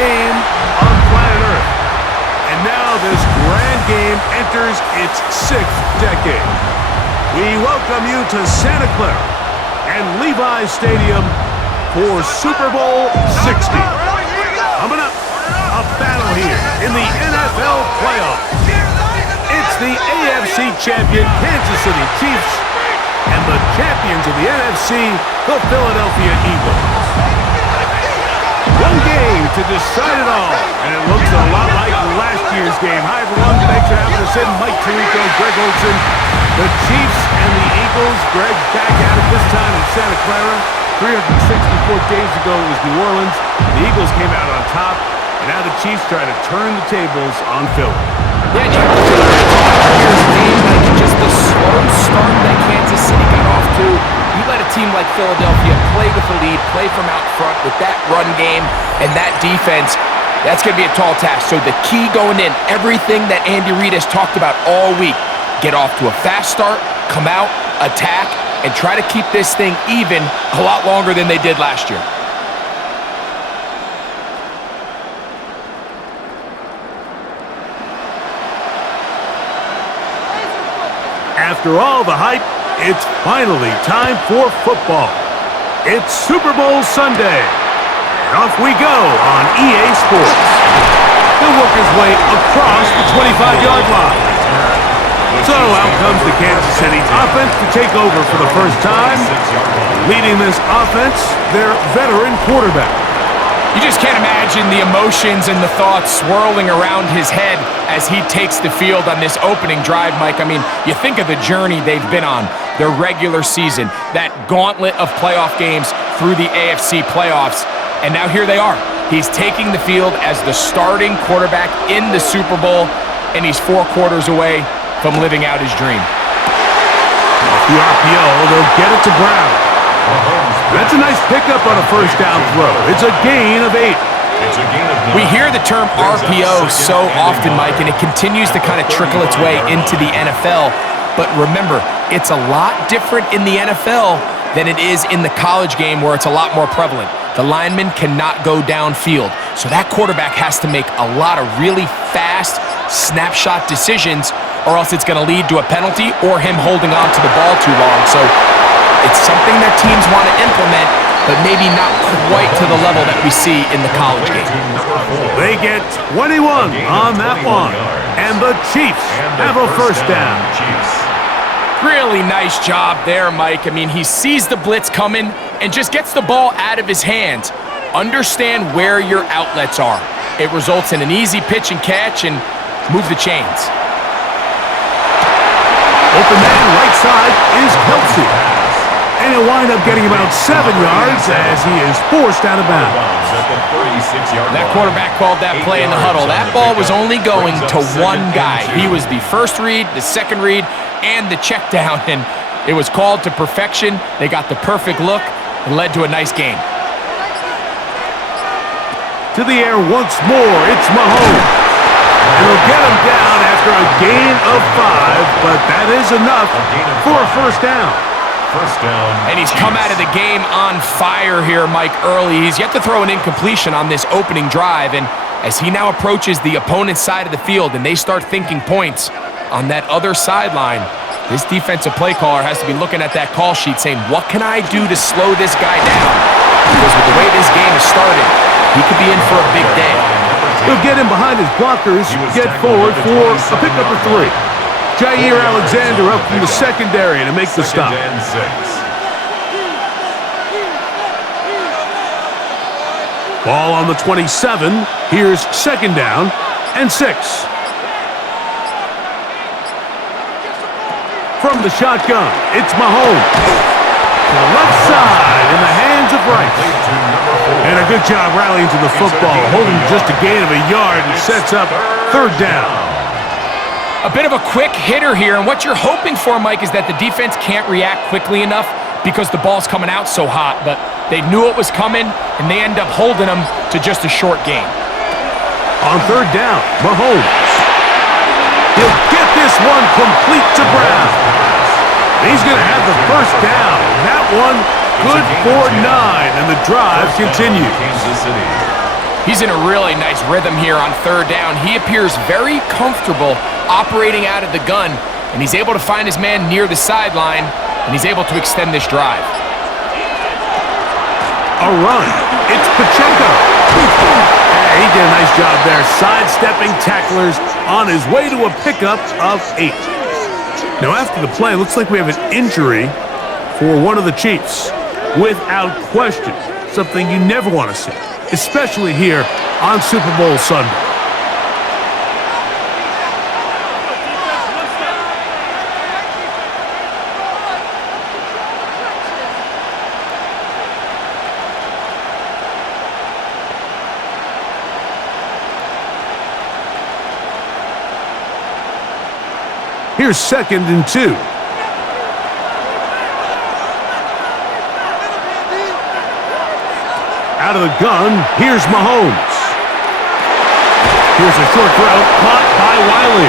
game on planet Earth. And now this grand game enters its 6th decade. We welcome you to Santa Clara and Levi Stadium for Super Bowl 60. Coming up, a battle here in the NFL playoffs. It's the AFC champion Kansas City Chiefs and the champions of the NFC, the Philadelphia Eagles. One game to decide it all, and it looks a lot like last year's game. Hi, everyone. Thanks for having us in. Mike Tirico, Greg Olson. The Chiefs and the Eagles, Greg, back at it this time in Santa Clara. 364 days ago, it was New Orleans. The Eagles came out on top, and now the Chiefs try to turn the tables on Philly. Yeah, Jack, here's the game, like just the slow start that Kansas City got off to. You let a team like Philadelphia play with the lead, play from out front with that run game and that defense. That's going to be a tall task. So the key going in, everything that Andy Reid has talked about all week, get off to a fast start, come out, attack, and try to keep this thing even a lot longer than they did last year. After all the hype, it's finally time for football. It's Super Bowl Sunday. And off we go on EA Sports. He'll work his way across the 25-yard line. So out comes the Kansas City offense to take over for the first time. Leading this offense, their veteran quarterback. You just can't imagine the emotions and the thoughts swirling around his head as he takes the field on this opening drive, Mike. I mean, you think of the journey they've been on, their regular season, that gauntlet of playoff games through the AFC playoffs, and now here they are. He's taking the field as the starting quarterback in the Super Bowl, and he's 4 quarters away from living out his dream. Off the RPO, they'll get it to Brown. That's a nice pickup on a first down throw. It's a gain of 8. We hear the term RPO so often, Mike, and it continues to kind of trickle its way into the NFL. But remember, it's a lot different in the NFL than it is in the college game where it's a lot more prevalent. The lineman cannot go downfield, so that quarterback has to make a lot of really fast snapshot decisions, or else it's going to lead to a penalty or him holding on to the ball too long. So it's something that teams want to implement, but maybe not quite to the level that we see in the college game. They get 21 on that one, and the Chiefs have a first down. Really nice job there, Mike. I mean, he sees the blitz coming and just gets the ball out of his hands. Understand where your outlets are. It results in an easy pitch and catch and move the chains. Open man right side is Kelsey. And he'll wind up getting about 7 yards as he is forced out of bounds. That quarterback called that play in the huddle. That ball was only going to one guy. He was the first read, the second read, and the check down. And it was called to perfection. They got the perfect look and led to a nice game. To the air once more, it's Mahomes. And he'll get him down after a gain of 5, but that is enough for a first down. And he's come out of the game on fire here, Mike, early. He's yet to throw an incompletion on this opening drive, and as he now approaches the opponent's side of the field and they start thinking points on that other sideline, this defensive play caller has to be looking at that call sheet saying, what can I do to slow this guy down? Because with the way this game has started, he could be in for a big day. He'll get in behind his blockers, get forward for a pickup of 3. Jair Alexander up from the secondary to make the stop. Ball on the 27. Here's second down and 6. From the shotgun, it's Mahomes. To the left side in the hands of Rice. And a good job rallying to the football, holding just a gain of a yard and sets up third down. A bit of a quick hitter here, and what you're hoping for, Mike, is that the defense can't react quickly enough because the ball's coming out so hot, but they knew it was coming, and they end up holding them to just a short gain. On third down, Mahomes. He'll get this one complete to Brown. He's going to have the first down. That one good for 9, and the drive continues. He's in a really nice rhythm here on third down. He appears very comfortable operating out of the gun, and he's able to find his man near the sideline, and he's able to extend this drive. A run. It's Pacheco. He did a nice job there, sidestepping tacklers on his way to a pickup of 8. Now, after the play, looks like we have an injury for one of the Chiefs. Without question, something you never want to see, especially here on Super Bowl Sunday. Here's 2nd and 2. Out of the gun, here's Mahomes. Here's a short throw, caught by Wiley.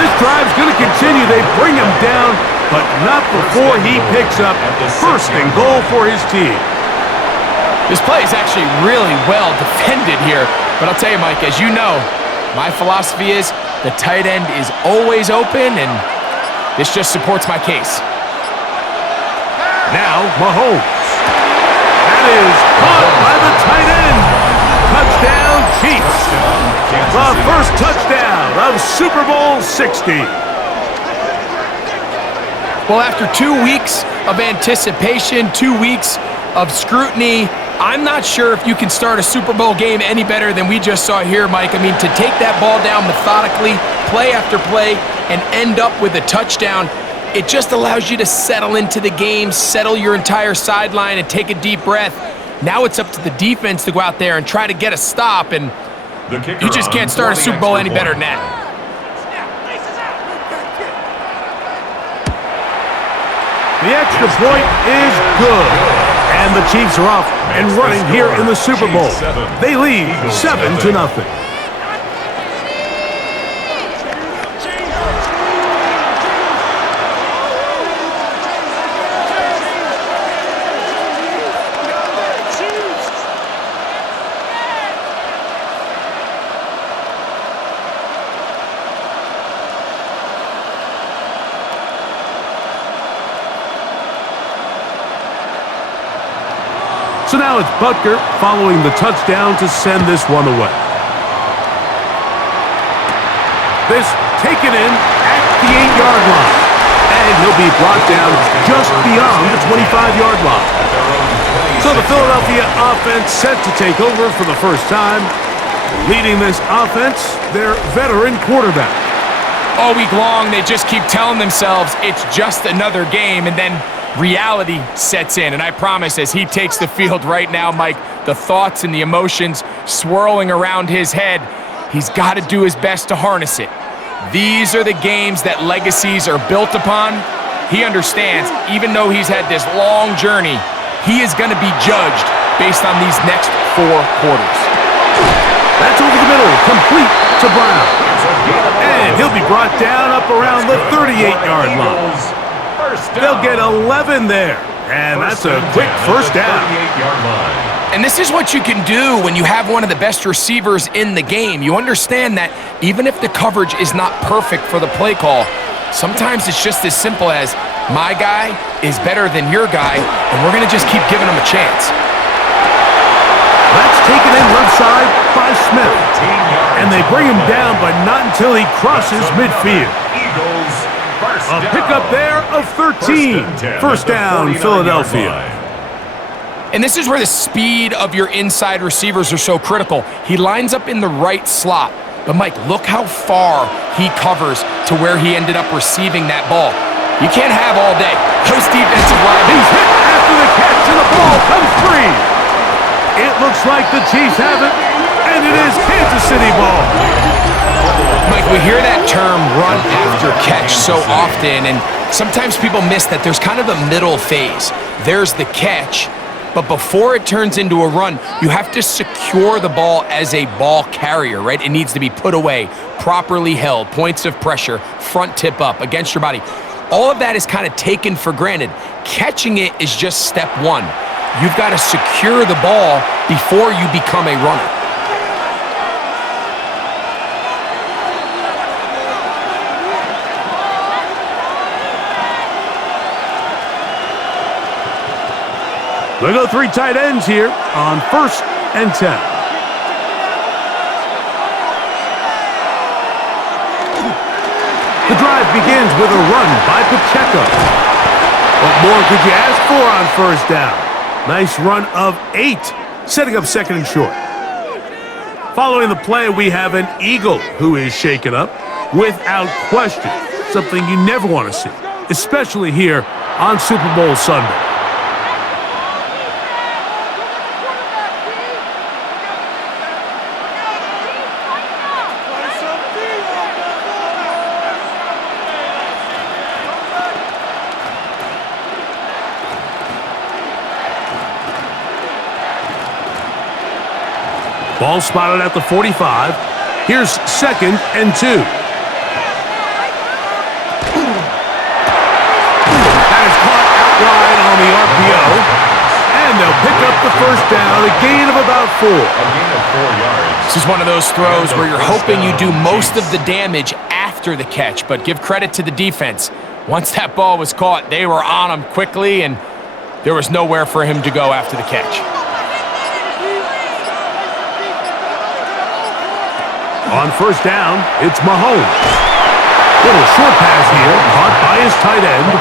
This drive's going to continue. They bring him down, but not before he picks up first and goal for his team. This play is actually really well defended here, but I'll tell you, Mike, as you know, my philosophy is the tight end is always open, and this just supports my case. Now, Mahomes. That is caught by the tight end. Touchdown, Chiefs. The first touchdown of Super Bowl 60. Well, after 2 weeks of anticipation, 2 weeks of scrutiny, I'm not sure if you can start a Super Bowl game any better than we just saw here, Mike. I mean, to take that ball down methodically, play after play, and end up with a touchdown, it just allows you to settle into the game, settle your entire sideline, and take a deep breath. Now it's up to the defense to go out there and try to get a stop, and you just can't start a Super Bowl any better than that. The extra point is good. And the Chiefs are off and running here in the Super Bowl. They lead 7-0. So now it's Butker following the touchdown to send this one away. This taken in at the 8-yard line. And he'll be brought down just beyond the 25-yard line. So the Philadelphia offense set to take over for the first time. Leading this offense, their veteran quarterback. All week long, they just keep telling themselves it's just another game, and then reality sets in, and I promise as he takes the field right now, Mike, the thoughts and the emotions swirling around his head, he's got to do his best to harness it. These are the games that legacies are built upon. He understands, even though he's had this long journey, he is going to be judged based on these next 4 quarters. That's over the middle, complete to Brown. And he'll be brought down up around the 38-yard line. They'll get 11 there, and that's a quick first down. And this is what you can do when you have one of the best receivers in the game. You understand that even if the coverage is not perfect for the play call, sometimes it's just as simple as, my guy is better than your guy, and we're going to just keep giving him a chance. That's taken in left side by Smith. And they bring him down, but not until he crosses midfield. A pickup there of 13. First down, Philadelphia. And this is where the speed of your inside receivers are so critical. He lines up in the right slot. But, Mike, look how far he covers to where he ended up receiving that ball. You can't have all day. Those defensive linemen. He's hit after the catch, and the ball comes free. It looks like the Chiefs have it, and it is Kansas City ball. Mike, we hear that term run after catch so often, and sometimes people miss that there's kind of a middle phase. There's the catch, but before it turns into a run, you have to secure the ball as a ball carrier, right? It needs to be put away, properly held, points of pressure, front tip up against your body. All of that is kind of taken for granted. Catching it is just step one. you've got to secure the ball before you become a runner. They go 3 tight ends here on 1st and 10. The drive begins with a run by Pacheco. What more could you ask for on 1st down? Nice run of 8, setting up 2nd and short. Following the play, we have an Eagle who is shaken up without question. Something you never want to see, especially here on Super Bowl Sunday. Ball spotted at the 45. Here's 2nd and 2. That is caught out wide on the RPO. And they'll pick up the 1st down, a gain of about 4. A gain of 4 yards. This is one of those throws where you're hoping you do most of the damage after the catch, but give credit to the defense. Once that ball was caught, they were on him quickly, and there was nowhere for him to go after the catch. On 1st down, it's Mahomes. Little short pass here, caught by his tight end.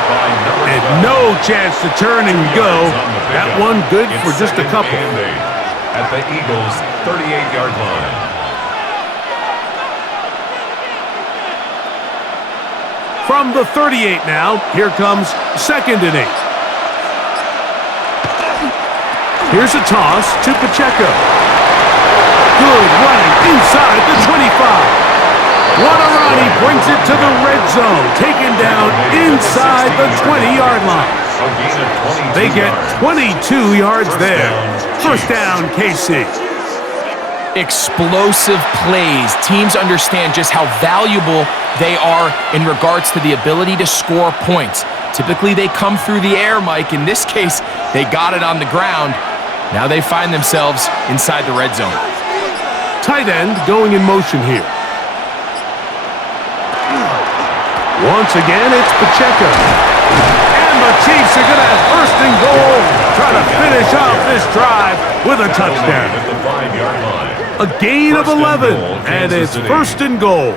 And no chance to turn and go. That one good for just a couple. At the Eagles' 38-yard line. From the 38 now, here comes 2nd and 8. Here's a toss to Pacheco. Good running inside the 25. What a run. He brings it to the red zone. Taken down inside the 20-yard line. They get 22 yards there. 1st down, KC. Explosive plays. Teams understand just how valuable they are in regards to the ability to score points. Typically, they come through the air, Mike. In this case, they got it on the ground. Now they find themselves inside the red zone. Tight end going in motion here. Once again, it's Pacheco. And the Chiefs are going to have 1st and goal, try to finish off this drive with a touchdown. A gain of 11, and it's 1st and goal.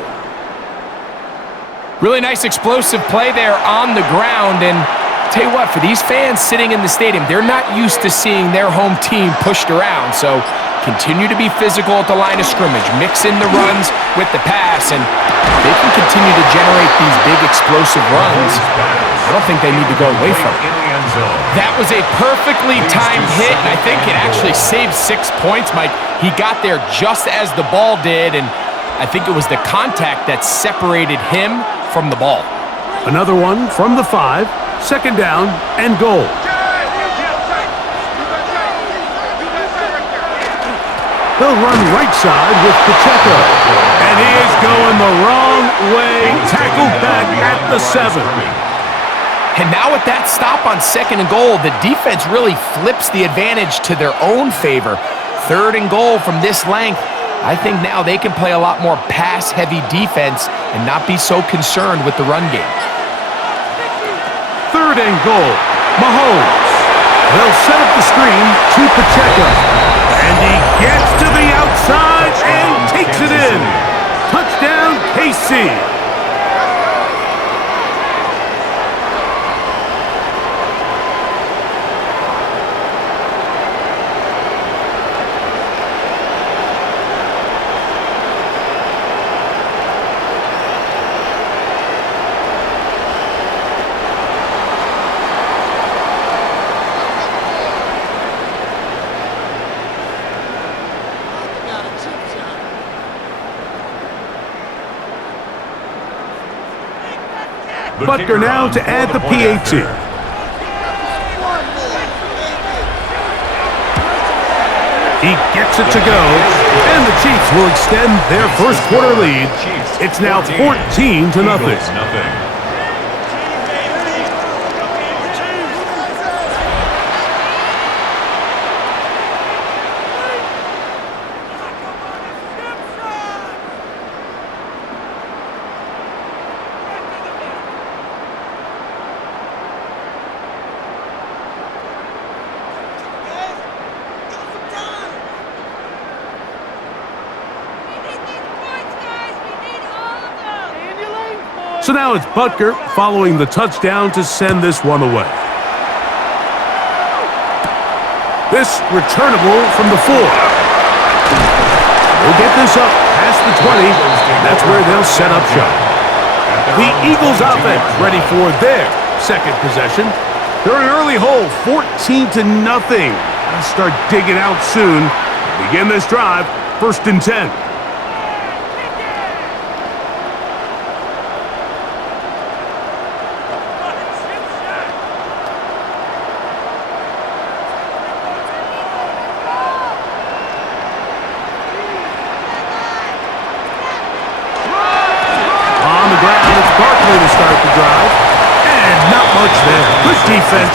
Really nice explosive play there on the ground, and tell you what, for these fans sitting in the stadium, they're not used to seeing their home team pushed around, so continue to be physical at the line of scrimmage, mix in the runs with the pass, and they can continue to generate these big explosive runs. I don't think they need to go away from it. That was a perfectly timed hit, and I think it actually saved 6 points, Mike. He got there just as the ball did, and I think it was the contact that separated him from the ball. Another one from the 5, 2nd down and goal. They'll run right side with Pacheco. And he is going the wrong way. Tackled back at the 7. And now with that stop on 2nd and goal, the defense really flips the advantage to their own favor. 3rd and goal from this length. I think now they can play a lot more pass-heavy defense and not be so concerned with the run game. 3rd and goal. Mahomes. They'll set up the screen to Pacheco. And he gets to the outside and takes it in. Touchdown, KC. Butker now to add the PAT. He gets it to go, and the Chiefs will extend their first quarter lead. It's now 14-0. So now it's Butker following the touchdown to send this one away. This returnable from the 4. We'll get this up past the 20. That's where they'll set up shop. The Eagles offense ready for their second possession. They're an early hole, 14-0. I'll start digging out soon. Begin this drive, 1st and 10. To start the drive, and not much there. Good defense,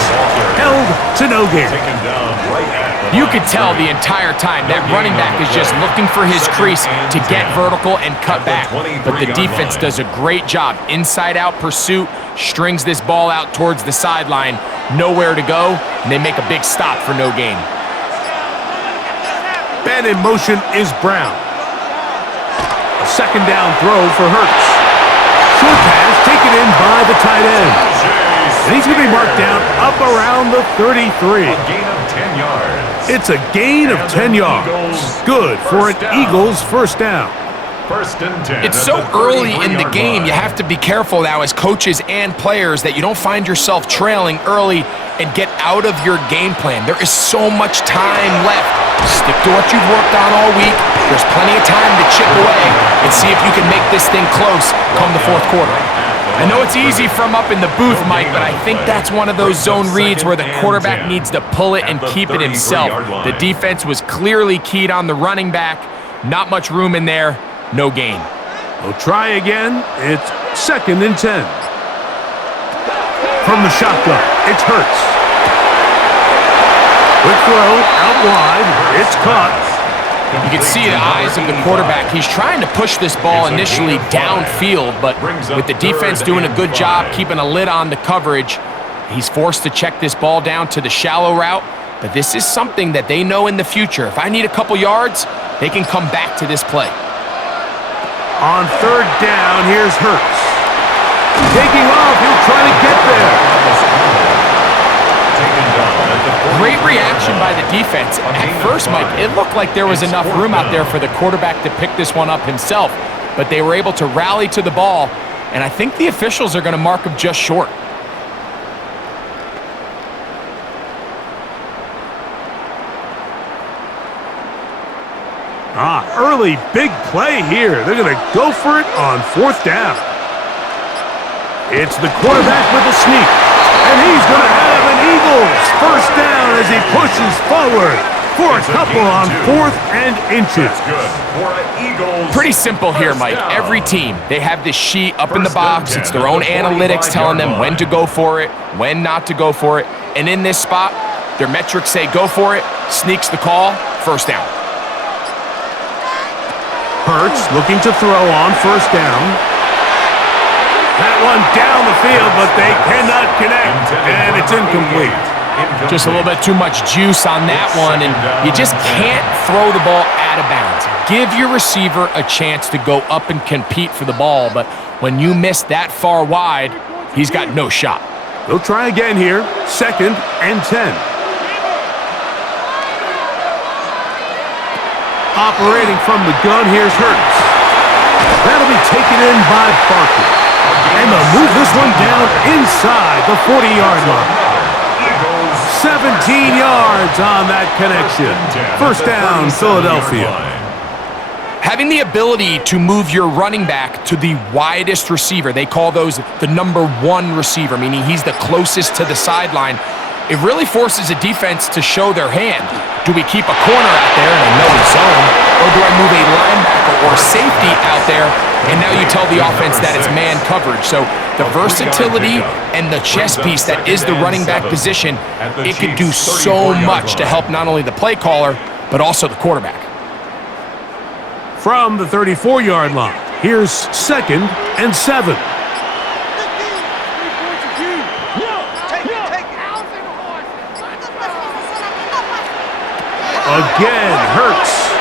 held to no gain. You could tell the entire time that running back is just looking for his crease to get vertical and cut back, but the defense does a great job. Inside-out pursuit, strings this ball out towards the sideline, nowhere to go, and they make a big stop for no gain. Ben in motion is Brown. A second down throw for Hurts. Short pass taken in by the tight end. And he's going to be marked down up around the 33. A gain of 10 yards. It's a gain of 10 yards. Good for an Eagles first down. 1st and 10. It's so early in the game, you have to be careful now as coaches and players that you don't find yourself trailing early and get out of your game plan. There is so much time left. Stick to what you've worked on all week. There's plenty of time to chip away and see if you can make this thing close come the 4th quarter. I know it's easy from up in the booth, Mike, but I think that's one of those zone reads where the quarterback needs to pull it and keep it himself. The defense was clearly keyed on the running back. Not much room in there. No gain. We'll try again. It's 2nd and 10. From the shotgun, it's Hurts. Quick throw, out wide. It's caught. You can see the eyes of the quarterback. He's trying to push this ball initially downfield, but with the defense doing a good job keeping a lid on the coverage, he's forced to check this ball down to the shallow route. But this is something that they know in the future. If I need a couple yards, they can come back to this play. On 3rd down, here's Hurts. Taking off, he'll try to get there. Great reaction by the defense. At first, Mike, it looked like there was enough room out there for the quarterback to pick this one up himself, but they were able to rally to the ball, and I think the officials are going to mark him just short. Early big play here. They're going to go for it on 4th down. It's the quarterback with a sneak, and he's going to have an Eagles first down as he pushes forward for a couple on 4th and inches. Pretty simple here, Mike. Every team, they have this sheet up in the box. It's their own analytics telling them when to go for it, when not to go for it. And in this spot, their metrics say go for it, sneaks the call, first down. Hurts looking to throw on 1st down. That one down the field, but they cannot connect, and it's incomplete. Just a little bit too much juice on that one, and you just can't throw the ball out of bounds. Give your receiver a chance to go up and compete for the ball, but when you miss that far wide, he's got no shot. They'll try again here, 2nd and 10. Operating from the gun, here's Hurts. That'll be taken in by Barkley. And they'll move this one down inside the 40-yard line. 17 yards on that connection. First down, Philadelphia. Having the ability to move your running back to the widest receiver, they call those the number 1 receiver, meaning he's the closest to the sideline. It really forces a defense to show their hand. Do we keep a corner out there in a known zone, or do I move a linebacker or safety out there, and now you tell the offense that it's man coverage? So the versatility and the chess piece that is the running back position, it can do so much to help not only the play caller, but also the quarterback. From the 34-yard line, here's 2nd and 7. Again, Hurts.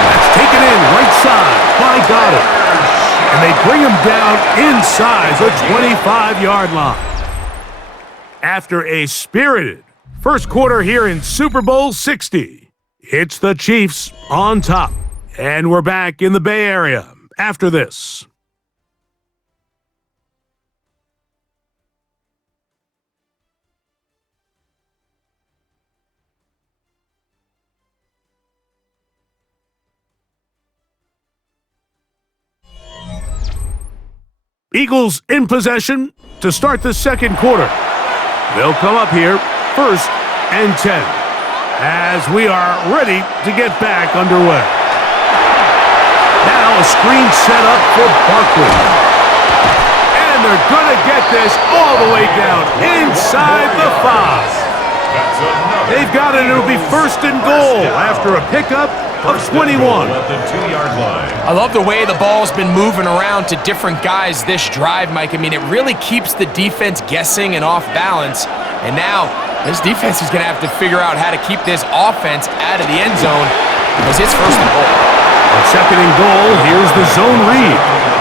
That's taken in right side by Goddard. And they bring him down inside the 25-yard line. After a spirited first quarter here in Super Bowl 60, it's the Chiefs on top. And we're back in the Bay Area after this. Eagles in possession to start the second quarter. They'll come up here, 1st and 10, as we are ready to get back underway. Now a screen set up for Barkley. And they're going to get this all the way down inside the 5. They've got it. It'll be 1st and goal after a pickup of 21. At the 2-yard line. I love the way the ball's been moving around to different guys this drive, Mike. I mean, it really keeps the defense guessing and off balance. And now this defense is going to have to figure out how to keep this offense out of the end zone because it's 1st and goal. On 2nd and goal, here's the zone read.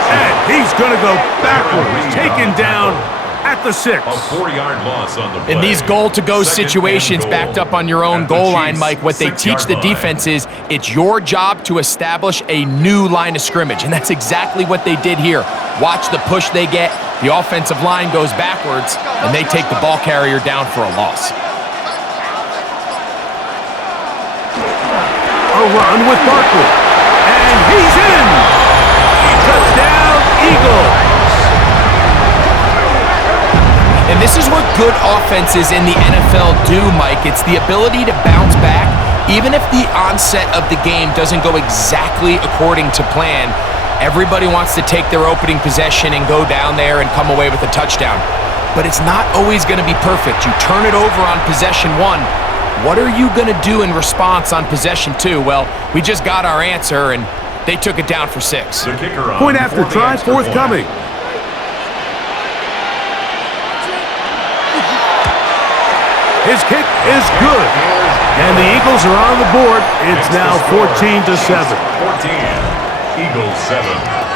And he's going to go backwards, taken down at the 6. A 4-yard loss on the play. In these goal-to-go Second situations and goal backed up on your own at the goal line, Chiefs' Mike, what they 6-yard teach the line. defense is it's your job to establish a new line of scrimmage, and that's exactly what they did here. Watch the push they get. The offensive line goes backwards, and they take the ball carrier down for a loss. A run with Barkley. And he's in! Touchdown, Eagles! And this is what good offenses in the NFL do, Mike. It's the ability to bounce back, even if the onset of the game doesn't go exactly according to plan. Everybody wants to take their opening possession and go down there and come away with a touchdown. But it's not always going to be perfect. You turn it over on possession 1. What are you going to do in response on possession 2? Well, we just got our answer, and they took it down for 6. The kicker on Point after for the try extra forthcoming. point. His kick is good. And the Eagles are on the board. It's now 14-7. 14. Eagles 7.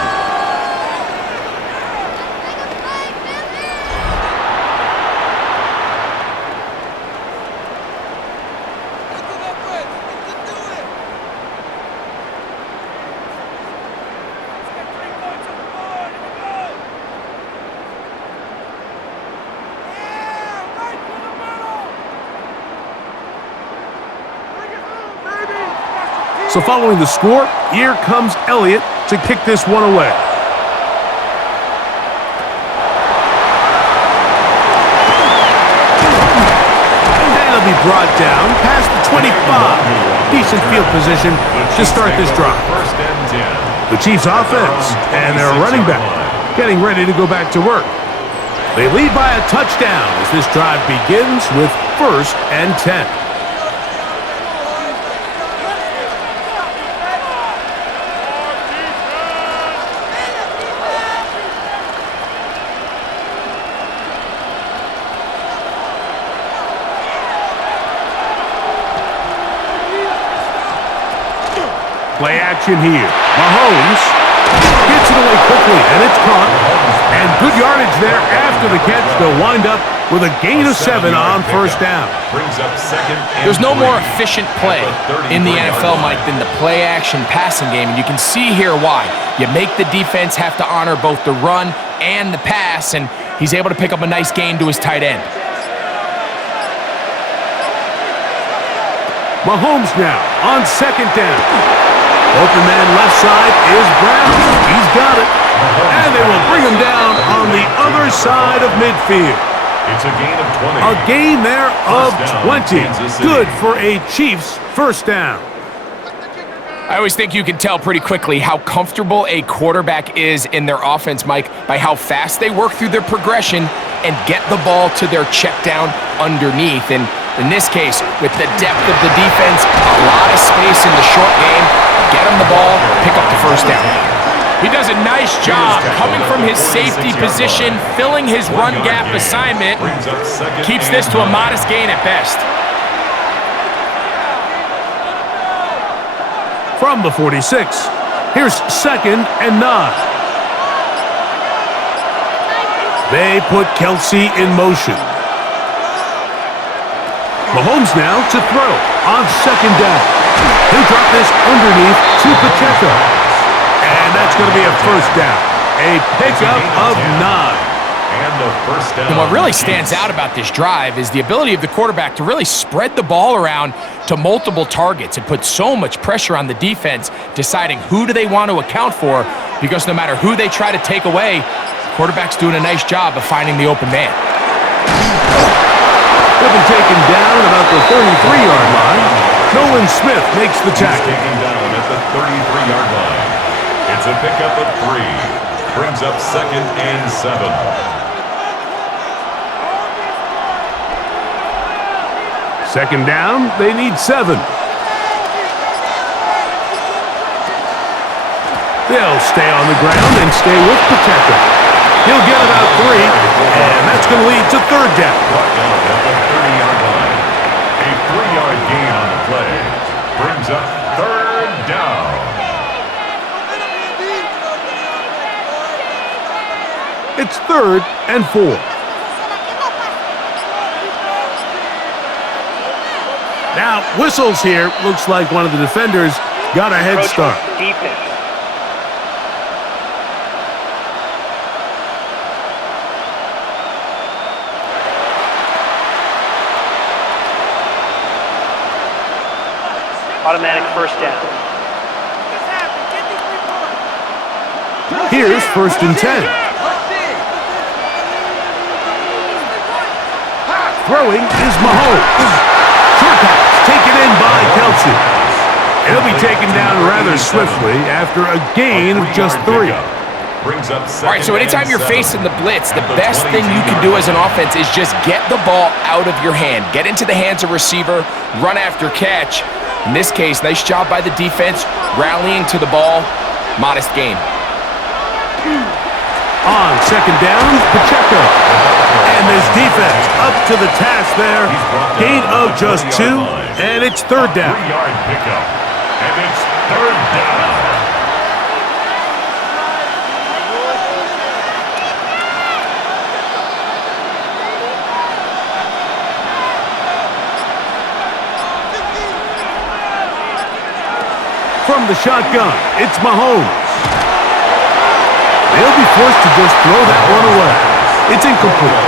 So following the score, here comes Elliott to kick this one away. And it'll be brought down past the 25. Decent field position to start this drive. 1st and 10. The Chiefs offense and their running back getting ready to go back to work. They lead by a touchdown as this drive begins with 1st and 10. Play action here. Mahomes gets it away quickly, and it's caught. And good yardage there after the catch. They'll wind up with a gain of 7 on 1st down. Brings up 2nd and There's no 3. more efficient play in the NFL, Mike, than the play-action passing game, and you can see here why. You make the defense have to honor both the run and the pass, and he's able to pick up a nice gain to his tight end. Mahomes now on 2nd down. Open man left side is Brown. He's got it. And they will bring him down on the other side of midfield. It's a gain of 20. A gain there of First down, 20. Kansas City. Good for a Chiefs 1st down. I always think you can tell pretty quickly how comfortable a quarterback is in their offense, Mike, by how fast they work through their progression and get the ball to their check down underneath. And in this case, with the depth of the defense, a lot of space in the short game, get him the ball, pick up the 1st down. He does a nice job coming from his safety position, filling his run gap assignment, Brings up 2nd keeps this and to a 9. modest gain at best. From the 46, here's 2nd and 9. They put Kelsey in motion. Mahomes now to throw on second down. He'll drop this underneath to Pacheco. And that's going to be a first down. A pickup of 9. And the first down. And what really stands out about this drive is the ability of the quarterback to really spread the ball around to multiple targets. It puts so much pressure on the defense deciding who do they want to account for, because no matter who they try to take away, the quarterback's doing a nice job of finding the open man. They've been taken down about the 33-yard line. Nolan Smith makes the tackle. He's taken down at the 33-yard line. It's a pickup of 3. Brings up 2nd and 7. Second down, they need 7. They'll stay on the ground and stay with Pacheco. He'll get about 3, and that's going to lead to third down. Brought down at the 30-yard line. A 3-yard gain on the play. Brings up third down. It's 3rd and 4. Now, whistles here. Looks like one of the defenders got a head start. Defense. Automatic first down. Here's 1st and 10. Throwing is Mahomes. Short pass taken in by Kelsey. He'll be taken down rather swiftly after a gain of just 3. All right, so anytime you're facing the blitz, the best thing you can do as an offense is just get the ball out of your hand. Get into the hands of receiver, run after catch. In this case, nice job by the defense, rallying to the ball. Modest gain. On second down, Pacheco. And this defense up to the task there. Gain of just 2, and it's third down. 3-yard pickup, and it's third down. From the shotgun, it's Mahomes. They'll be forced to just throw that one away. It's incomplete.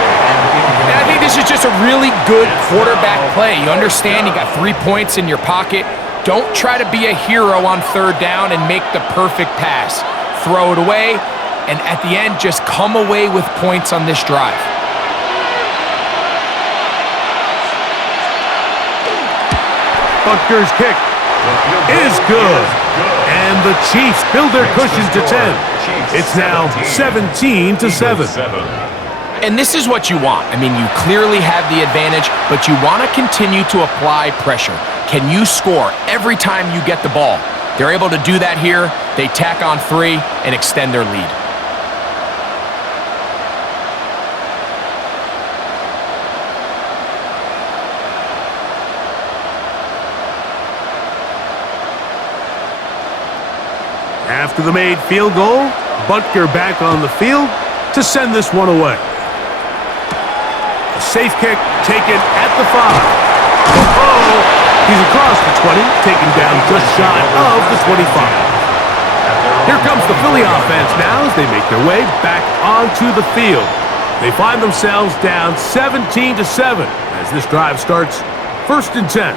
And I think this is just a really good quarterback play. You understand you got 3 points in your pocket. Don't try to be a hero on third down and make the perfect pass. Throw it away, and at the end, just come away with points on this drive. Butker's kick is good. And the Chiefs build their cushion to 10. It's now 17-7. And this is what you want. I mean, you clearly have the advantage, but you want to continue to apply pressure. Can you score every time you get the ball? They're able to do that here. They tack on 3 and extend their lead. After the made field goal, Butker back on the field to send this one away. A safe kick taken at the 5. Oh, he's across the 20, taken down just shy of the 25. Here comes the Philly offense now as they make their way back onto the field. They find themselves down 17-7 as this drive starts 1st and 10.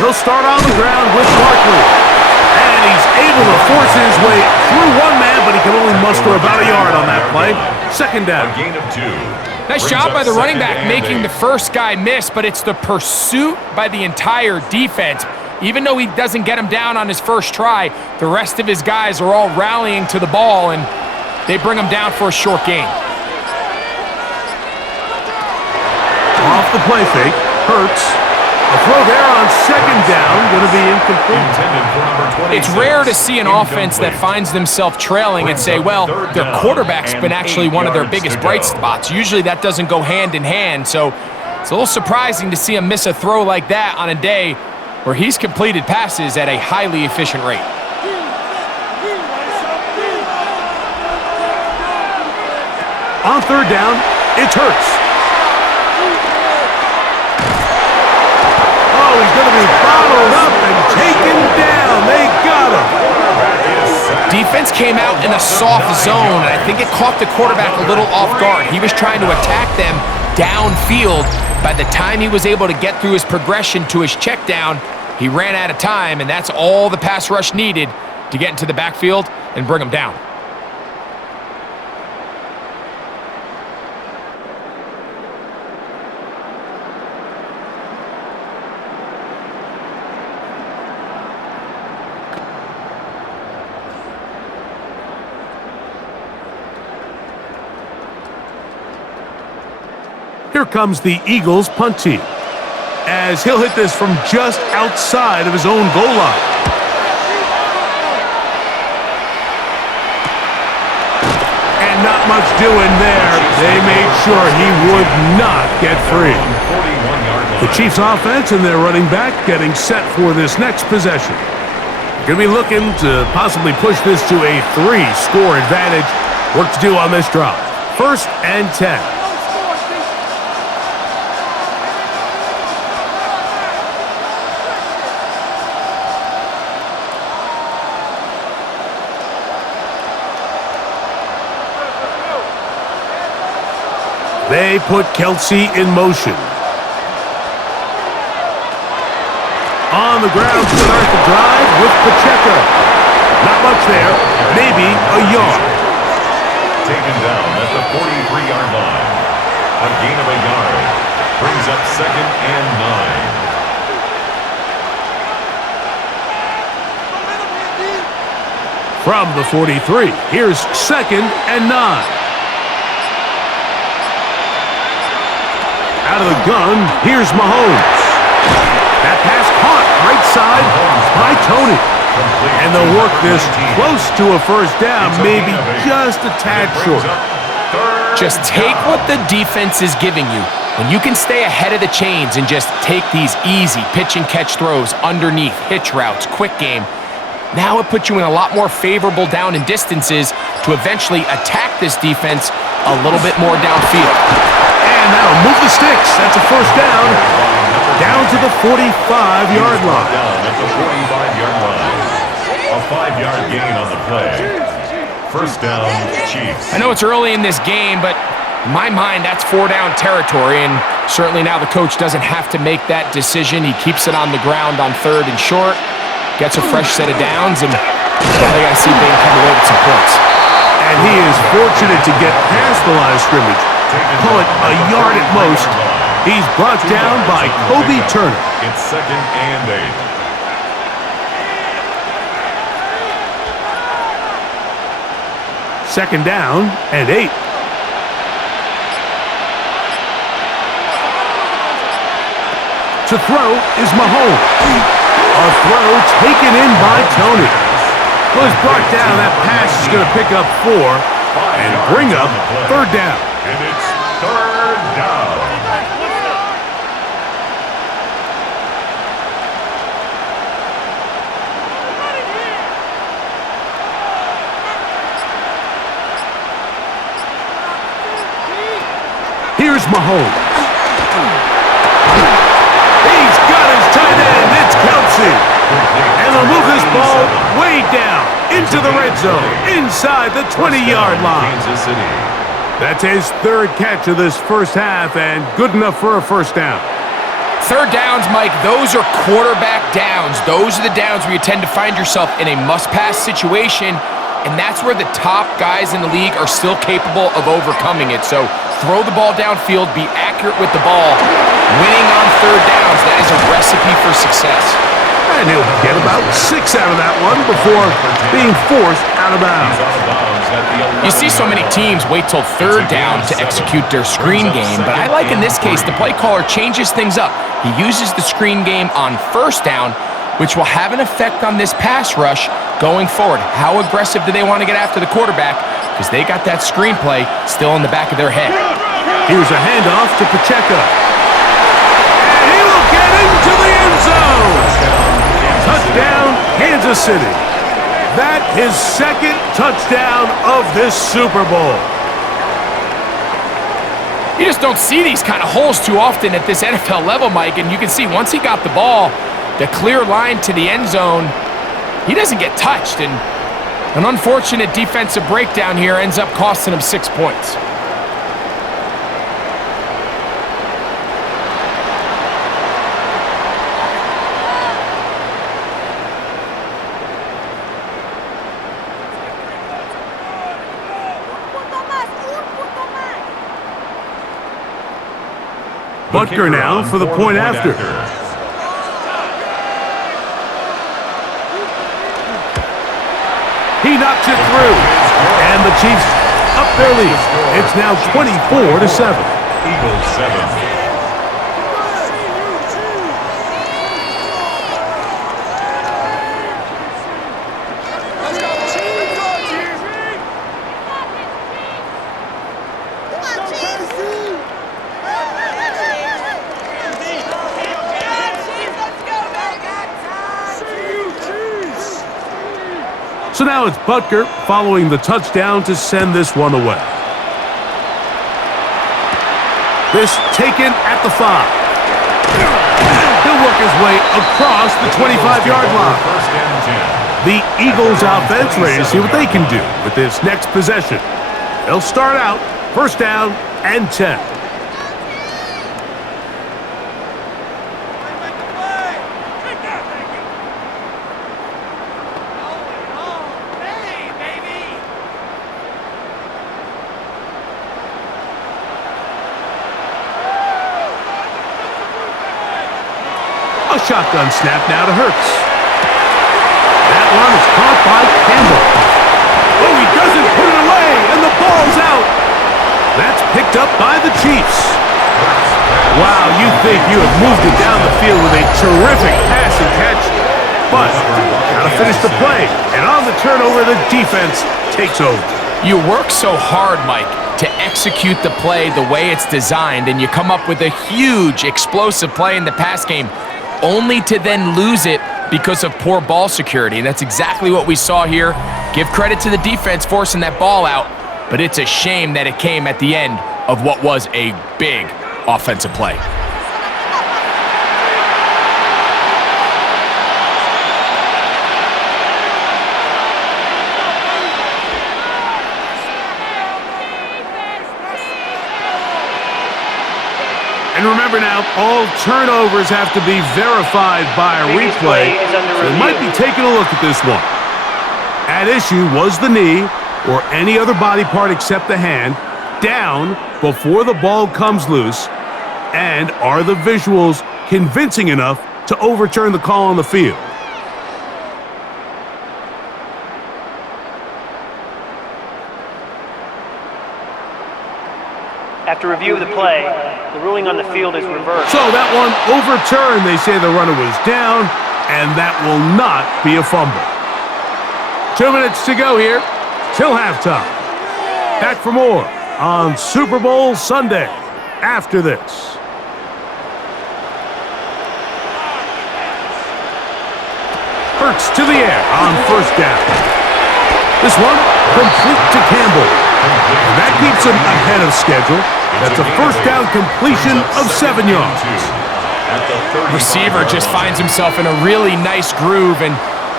He'll start on the ground with Barkley. And he's able to force his way through one man, but he can only muster about a yard on that play. Second down. A gain of 2. Nice job by the running back making the first guy miss, but it's the pursuit by the entire defense. Even though he doesn't get him down on his first try, the rest of his guys are all rallying to the ball, and they bring him down for a short gain. Off the play fake, Hurts. A throw there on second down, going to be incomplete. It's rare to see an offense that finds themselves trailing and say, well, their quarterback's been actually one of their biggest bright spots. Usually that doesn't go hand in hand, so it's a little surprising to see him miss a throw like that on a day where he's completed passes at a highly efficient rate. On third down, it's Hurts. Oh, he's going to be bottled up and taken down. They got him. Defense came out in a soft zone, and I think it caught the quarterback a little off guard. He was trying to attack them downfield. By the time he was able to get through his progression to his check down, he ran out of time, and that's all the pass rush needed to get into the backfield and bring him down. Here comes the Eagles punt team, as he'll hit this from just outside of his own goal line. And not much doing there. They made sure he would not get free. The Chiefs offense and their running back getting set for this next possession. Going to be looking to possibly push this to a 3-score advantage. Work to do on this drive. 1st and 10. They put Kelsey in motion. On the ground to start the drive with Pacheco. Not much there, maybe a yard. Taken down at the 43-yard line. A gain of a yard. Brings up 2nd and 9. From the 43, here's 2nd and 9. Out of the gun, here's Mahomes. That pass caught right side by Tony. And they'll work this close to a 1st down, maybe just a tad short. Just take what the defense is giving you. When you can stay ahead of the chains and just take these easy pitch and catch throws underneath, hitch routes, quick game, now it puts you in a lot more favorable down and distances to eventually attack this defense a little bit more downfield. And that'll move the sticks. That's a 1st down. Down to the 45-yard line. Down at the 45-yard line. A 5-yard gain on the play. 1st down, Chiefs. I know it's early in this game, but in my mind, that's 4-down territory, and certainly now the coach doesn't have to make that decision. He keeps it on the ground on 3rd and short, gets a fresh set of downs, and well, they got to see Bain come away with some points. And he is fortunate to get past the line of scrimmage. Call it a yard at most. He's brought down by Kobe Turner. It's 2nd and 8. 2nd down and 8. To throw is Mahomes. A throw taken in by Tony. Well, he's brought down. That pass is going to pick up 4 and bring up 3rd down. And it's 3rd down. Here's Mahomes. He's got his tight end. It's Kelsey. And they'll move this ball way down into the red zone, inside the 20-yard line. Kansas City. That's his 3rd catch of this 1st half, and good enough for a 1st down. 3rd downs, Mike, those are quarterback downs. Those are the downs where you tend to find yourself in a must-pass situation, and that's where the top guys in the league are still capable of overcoming it. So throw the ball downfield, be accurate with the ball. Winning on 3rd downs, that is a recipe for success. And he'll get about 6 out of that one before being forced out of bounds. He's out of bounds You see so many teams wait till third down to execute their screen game, but I like in this case the play caller changes things up. He uses the screen game on first down, which will have an effect on this pass rush going forward. How aggressive do they want to get after the quarterback? Because they got that screenplay still in the back of their head. Here's a handoff to Pacheco. And he will get into the end zone. Touchdown, Kansas City. That his second touchdown of this Super Bowl. You just don't see these kind of holes too often at this NFL level, Mike, and you can see once he got the ball, the clear line to the end zone, he doesn't get touched, and an unfortunate defensive breakdown here ends up costing him 6 points. Butker now for the point after. He knocks it through. And the Chiefs up their lead. It's now 24-7. Eagles 7. So now it's Butker following the touchdown to send this one away. This taken at the 5. He'll work his way across the 25-yard line. The Eagles offense ready to see what they can do with this next possession. They'll start out first down and 10. A shotgun snap now to Hurts. That one is caught by Campbell. Oh, he doesn't put it away, and the ball's out. That's picked up by the Chiefs. Wow, you think you have moved it down the field with a terrific pass and catch, but gotta finish the play, and on the turnover, the defense takes over. You work so hard, Mike, to execute the play the way it's designed, and you come up with a huge, explosive play in the pass game, only to then lose it because of poor ball security. And that's exactly what we saw here. Give credit to the defense forcing that ball out, but it's a shame that it came at the end of what was a big offensive play. And remember now, all turnovers have to be verified by a replay. So they might be taking a look at this one. At issue was the knee, or any other body part except the hand, down before the ball comes loose. And are the visuals convincing enough to overturn the call on the field? After review of the play, the ruling on the field is reversed. So that one overturned. They say the runner was down, and that will not be a fumble. 2 minutes to go here till halftime. Back for more on Super Bowl Sunday after this. Hurts to the air on first down. This one complete to Campbell. And that keeps him ahead of schedule. That's a first down completion of 7 yards. Receiver just finds himself in a really nice groove, and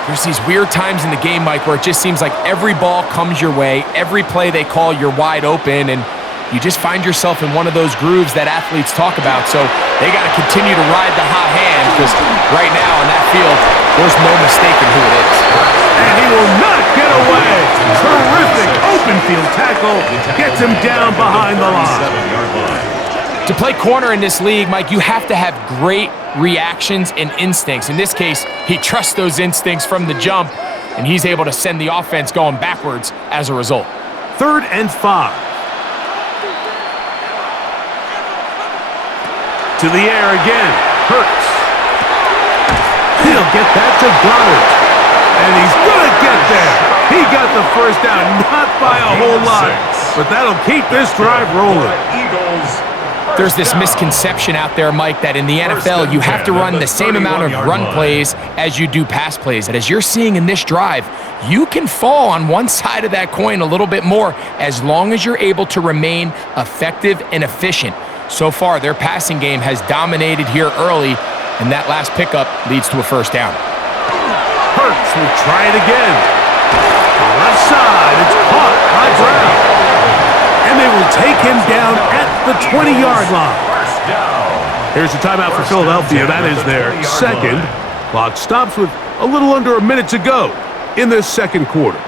there's these weird times in the game, Mike, where it just seems like every ball comes your way, every play they call, you're wide open, and you just find yourself in one of those grooves that athletes talk about. So they got to continue to ride the hot hand, because right now on that field, there's no mistaking who it is. And he will not get away. Terrific open field tackle. Gets him down behind the line. To play corner in this league, Mike, you have to have great reactions and instincts. In this case, he trusts those instincts from the jump, and he's able to send the offense going backwards as a result. 3rd and 5. To the air again. Hurts. He'll get that to Goddard. And he's going to get there. He got the first down, not by a whole lot, but that'll keep this drive rolling. There's this misconception out there, Mike, that in the NFL, you have to run the same amount of run plays as you do pass plays. And as you're seeing in this drive, you can fall on one side of that coin a little bit more as long as you're able to remain effective and efficient. So far, their passing game has dominated here early, and that last pickup leads to a first down. Hurts will try it again. Left side, it's caught by Brown. And they will take him down at the 20-yard line. Here's the timeout for Philadelphia. That is their second. Clock stops with a little under a minute to go in this second quarter.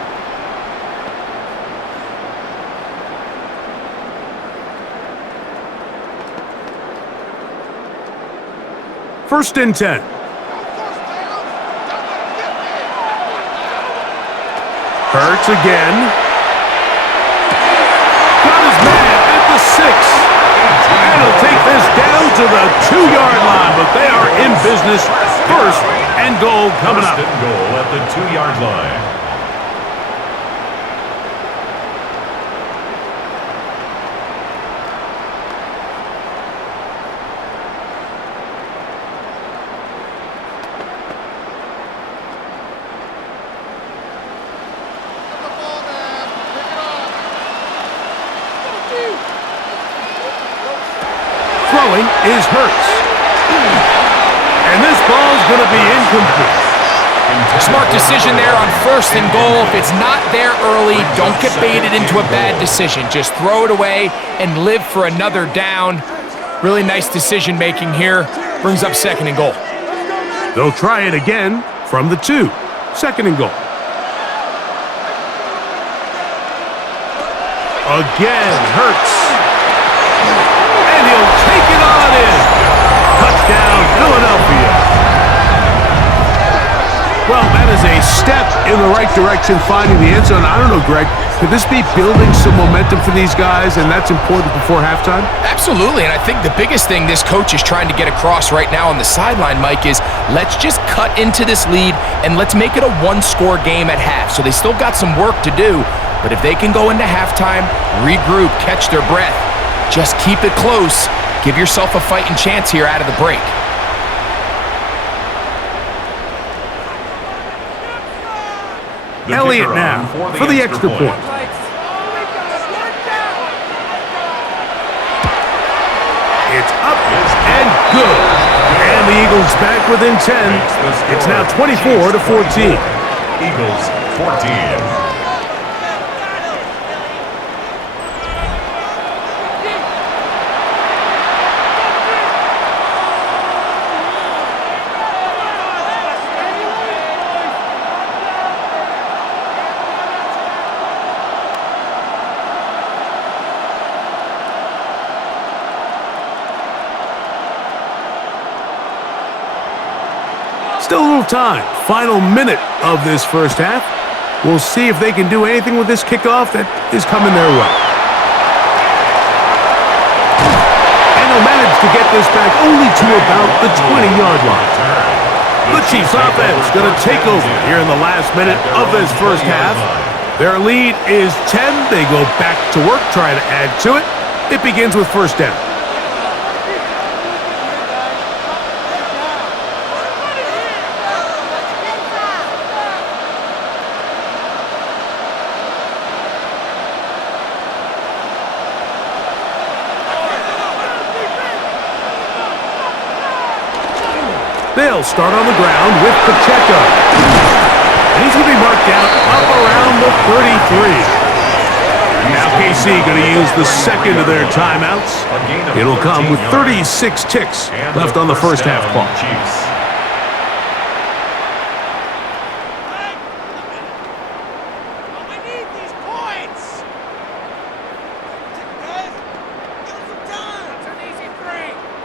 First and 10. Hurts again. Got his man at the 6. And he'll take this down to the 2-yard line, but they are in business. First and goal coming up. First and goal at the 2-yard line. Throwing is Hurts. And this ball's going to be incomplete. Smart decision there on first and goal. If it's not there early, don't get baited into a bad decision. Just throw it away and live for another down. Really nice decision making here. Brings up second and goal. They'll try it again from the 2. Second and goal. Again, Hurts. And he'll take it on in. Touchdown, Philadelphia. Well, that is a step in the right direction, finding the end zone. I don't know, Greg, could this be building some momentum for these guys, and that's important before halftime? Absolutely, and I think the biggest thing this coach is trying to get across right now on the sideline, Mike, is let's just cut into this lead and let's make it a one-score game at half. So they still got some work to do, but if they can go into halftime, regroup, catch their breath, just keep it close, give yourself a fighting chance here out of the break. Elliott now for the extra point. It's up and good. And the Eagles back within 10. It's now 24-14. Eagles 14. Still a little time. Final minute of this first half. We'll see if they can do anything with this kickoff that is coming their way. And they'll manage to get this back only to about the 20-yard line. The Chiefs offense going to take over here in the last minute of this first half. Their lead is 10. They go back to work, try to add to it. It begins with first down. They'll start on the ground with Pacheco. And he's going to be marked down up around the 33. Now KC going to use the second of their timeouts. It'll come with 36 ticks left on the first half clock.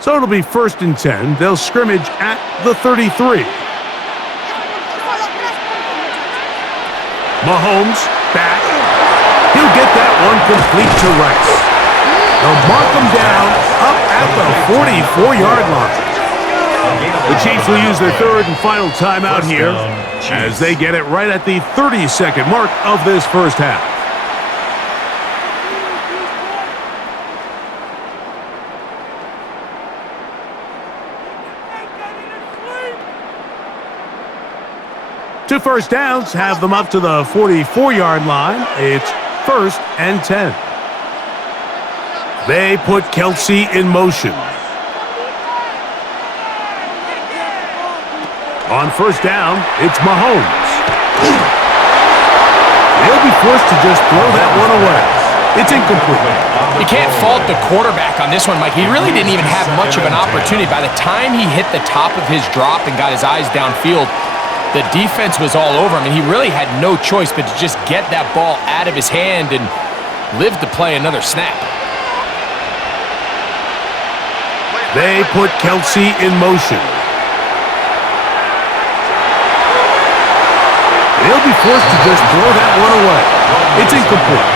So it'll be first and 10. They'll scrimmage at the 33. Mahomes back. He'll get that one complete to Rice. They'll mark him down up at the 44-yard line. The Chiefs will use their third and final timeout here as they get it right at the 30-second mark of this first half. Two first downs have them up to the 44-yard line. It's 1st and 10. They put Kelsey in motion. On first down, it's Mahomes. He'll be forced to just throw that one away. It's incomplete. You can't fault the quarterback on this one, Mike. He really didn't even have much of an opportunity. By the time he hit the top of his drop and got his eyes downfield, the defense was all over him, and he really had no choice but to just get that ball out of his hand and live to play another snap. They put Kelsey in motion. He'll be forced to just throw that one away. It's incomplete.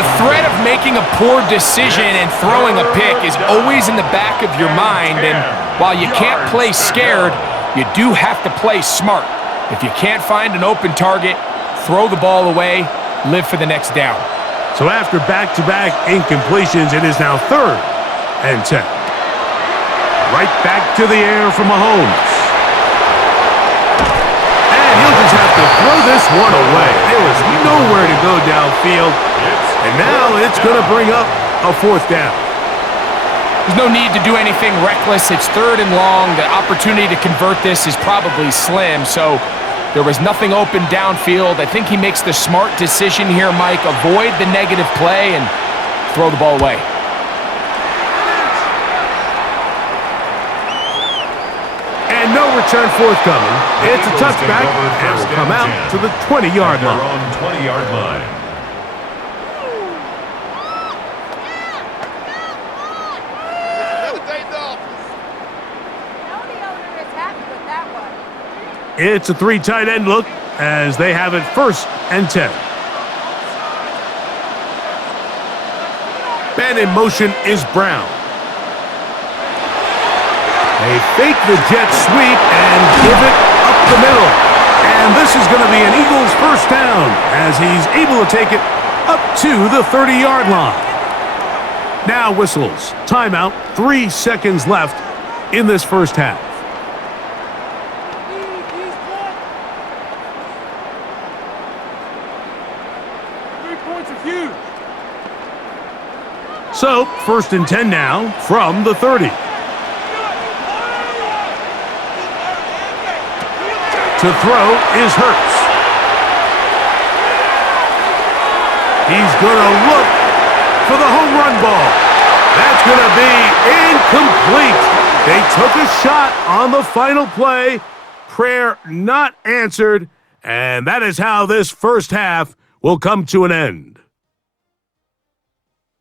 The threat of making a poor decision and throwing a pick is always in the back of your mind, and while you can't play scared, you do have to play smart. If you can't find an open target, throw the ball away, live for the next down. So after back-to-back incompletions, it is now 3rd and 10. Right back to the air for Mahomes. And he'll just have to throw this one away. There was nowhere to go downfield. And now it's going to bring up a 4th down. There's no need to do anything reckless. It's 3rd and long. The opportunity to convert this is probably slim, so there was nothing open downfield. I think he makes the smart decision here, Mike. Avoid the negative play and throw the ball away. And no return forthcoming. It's a touchback and will come out to the 20-yard line. On 20-yard line. It's a 3 tight end look as they have it 1st and 10. Man in motion is Brown. They fake the jet sweep and give it up the middle. And this is going to be an Eagles 1st down as he's able to take it up to the 30-yard line. Now whistles. Timeout. 3 seconds left in this first half. So, 1st and 10 now from the 30. To throw is Hurts. He's going to look for the home run ball. That's going to be incomplete. They took a shot on the final play. Prayer not answered. And that is how this first half will come to an end.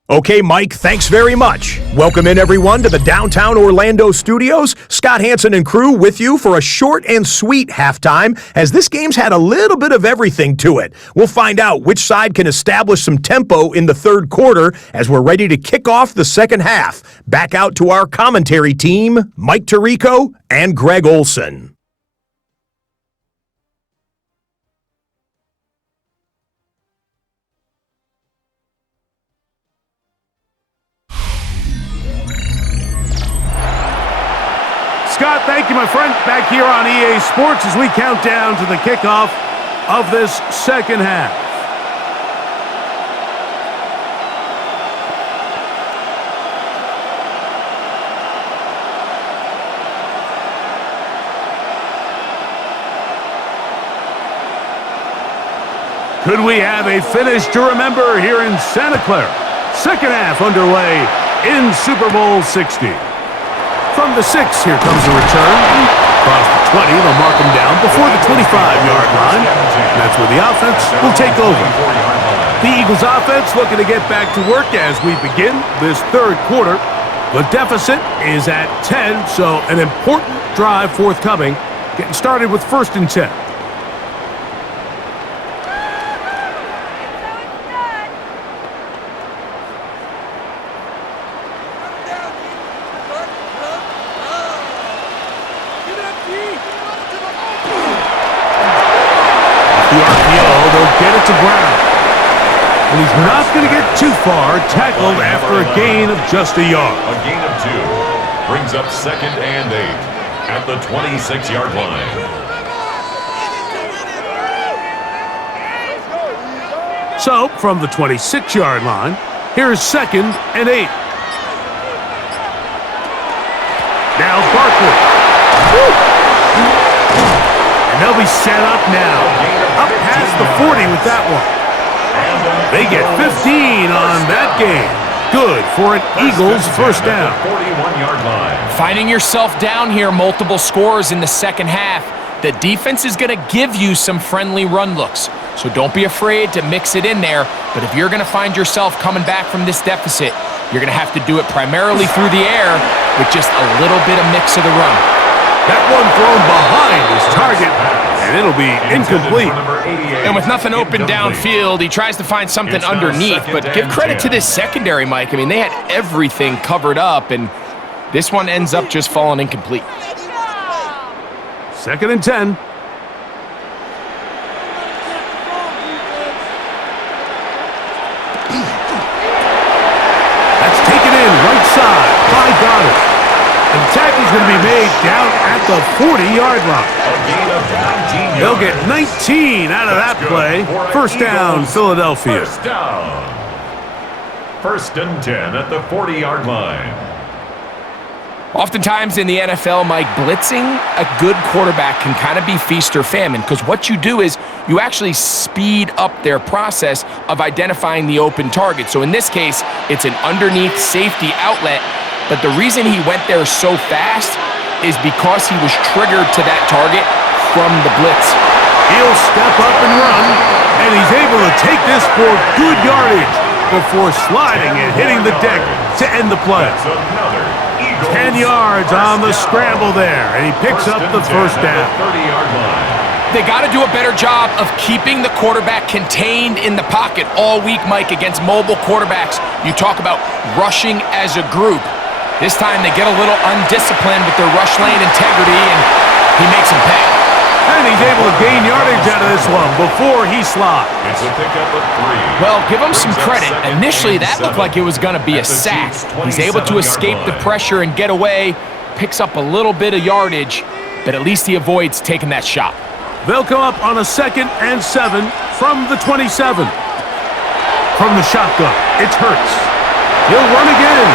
Okay, Mike, thanks very much. Welcome in, everyone, to the downtown Orlando studios. Scott Hansen and crew with you for a short and sweet halftime, as this game's had a little bit of everything to it. We'll find out which side can establish some tempo in the 3rd quarter as we're ready to kick off the 2nd half. Back out to our commentary team, Mike Tirico and Greg Olson. Scott, thank you, my friend. Back here on EA Sports as we count down to the kickoff of this 2nd half. Could we have a finish to remember here in Santa Clara? 2nd half underway in Super Bowl 60. From the 6, here comes the return. Across the 20, they'll mark them down before the 25-yard line. And that's where the offense will take over. The Eagles offense looking to get back to work as we begin this 3rd quarter. The deficit is at 10, so an important drive forthcoming. Getting started with 1st and 10. And he's not going to get too far, tackled after a gain of just a yard. A gain of 2 brings up 2nd and 8 at the 26-yard line. So, from the 26-yard line, here's 2nd and 8. Now Barkley. Woo! And they'll be set up now. Up past the 40 with that one. They get 15 on that game. Good for an Eagles first down. 41-yard line. Finding yourself down here, multiple scores in the second half. The defense is going to give you some friendly run looks. So don't be afraid to mix it in there. But if you're going to find yourself coming back from this deficit, you're going to have to do it primarily through the air with just a little bit of mix of the run. That one thrown behind his target, and it'll be incomplete. And with nothing open downfield, he tries to find something underneath. But give credit to this secondary, Mike. I mean, they had everything covered up, and this one ends up just falling incomplete. 2nd and 10. That's taken in right side by Goddard. And the tackle's going to be made down at the 40-yard line. They'll get 19 out of that play. First down, Philadelphia. First down. 1st and 10 at the 40-yard line. Oftentimes in the NFL, Mike, blitzing a good quarterback can kind of be feast or famine, because what you do is you actually speed up their process of identifying the open target. So in this case, it's an underneath safety outlet, but the reason he went there so fast is because he was triggered to that target from the blitz. He'll step up and run, and he's able to take this for good yardage before sliding and hitting the deck to end the play. 10 yards on the scramble there, and he picks up the first down. 30-yard line. They got to do a better job of keeping the quarterback contained in the pocket all week, Mike, against mobile quarterbacks. You talk about rushing as a group. This time they get a little undisciplined with their rush lane integrity, and he makes them pay. And he's able to gain yardage out of this one before he slides. It's a pickup of 3. Well, give him some credit. Initially, that looked like it was going to be a sack. He's able to escape the pressure and get away, picks up a little bit of yardage, but at least he avoids taking that shot. They'll come up on a 2nd and 7 from the 27. From the shotgun, it's Hurts. He'll run again.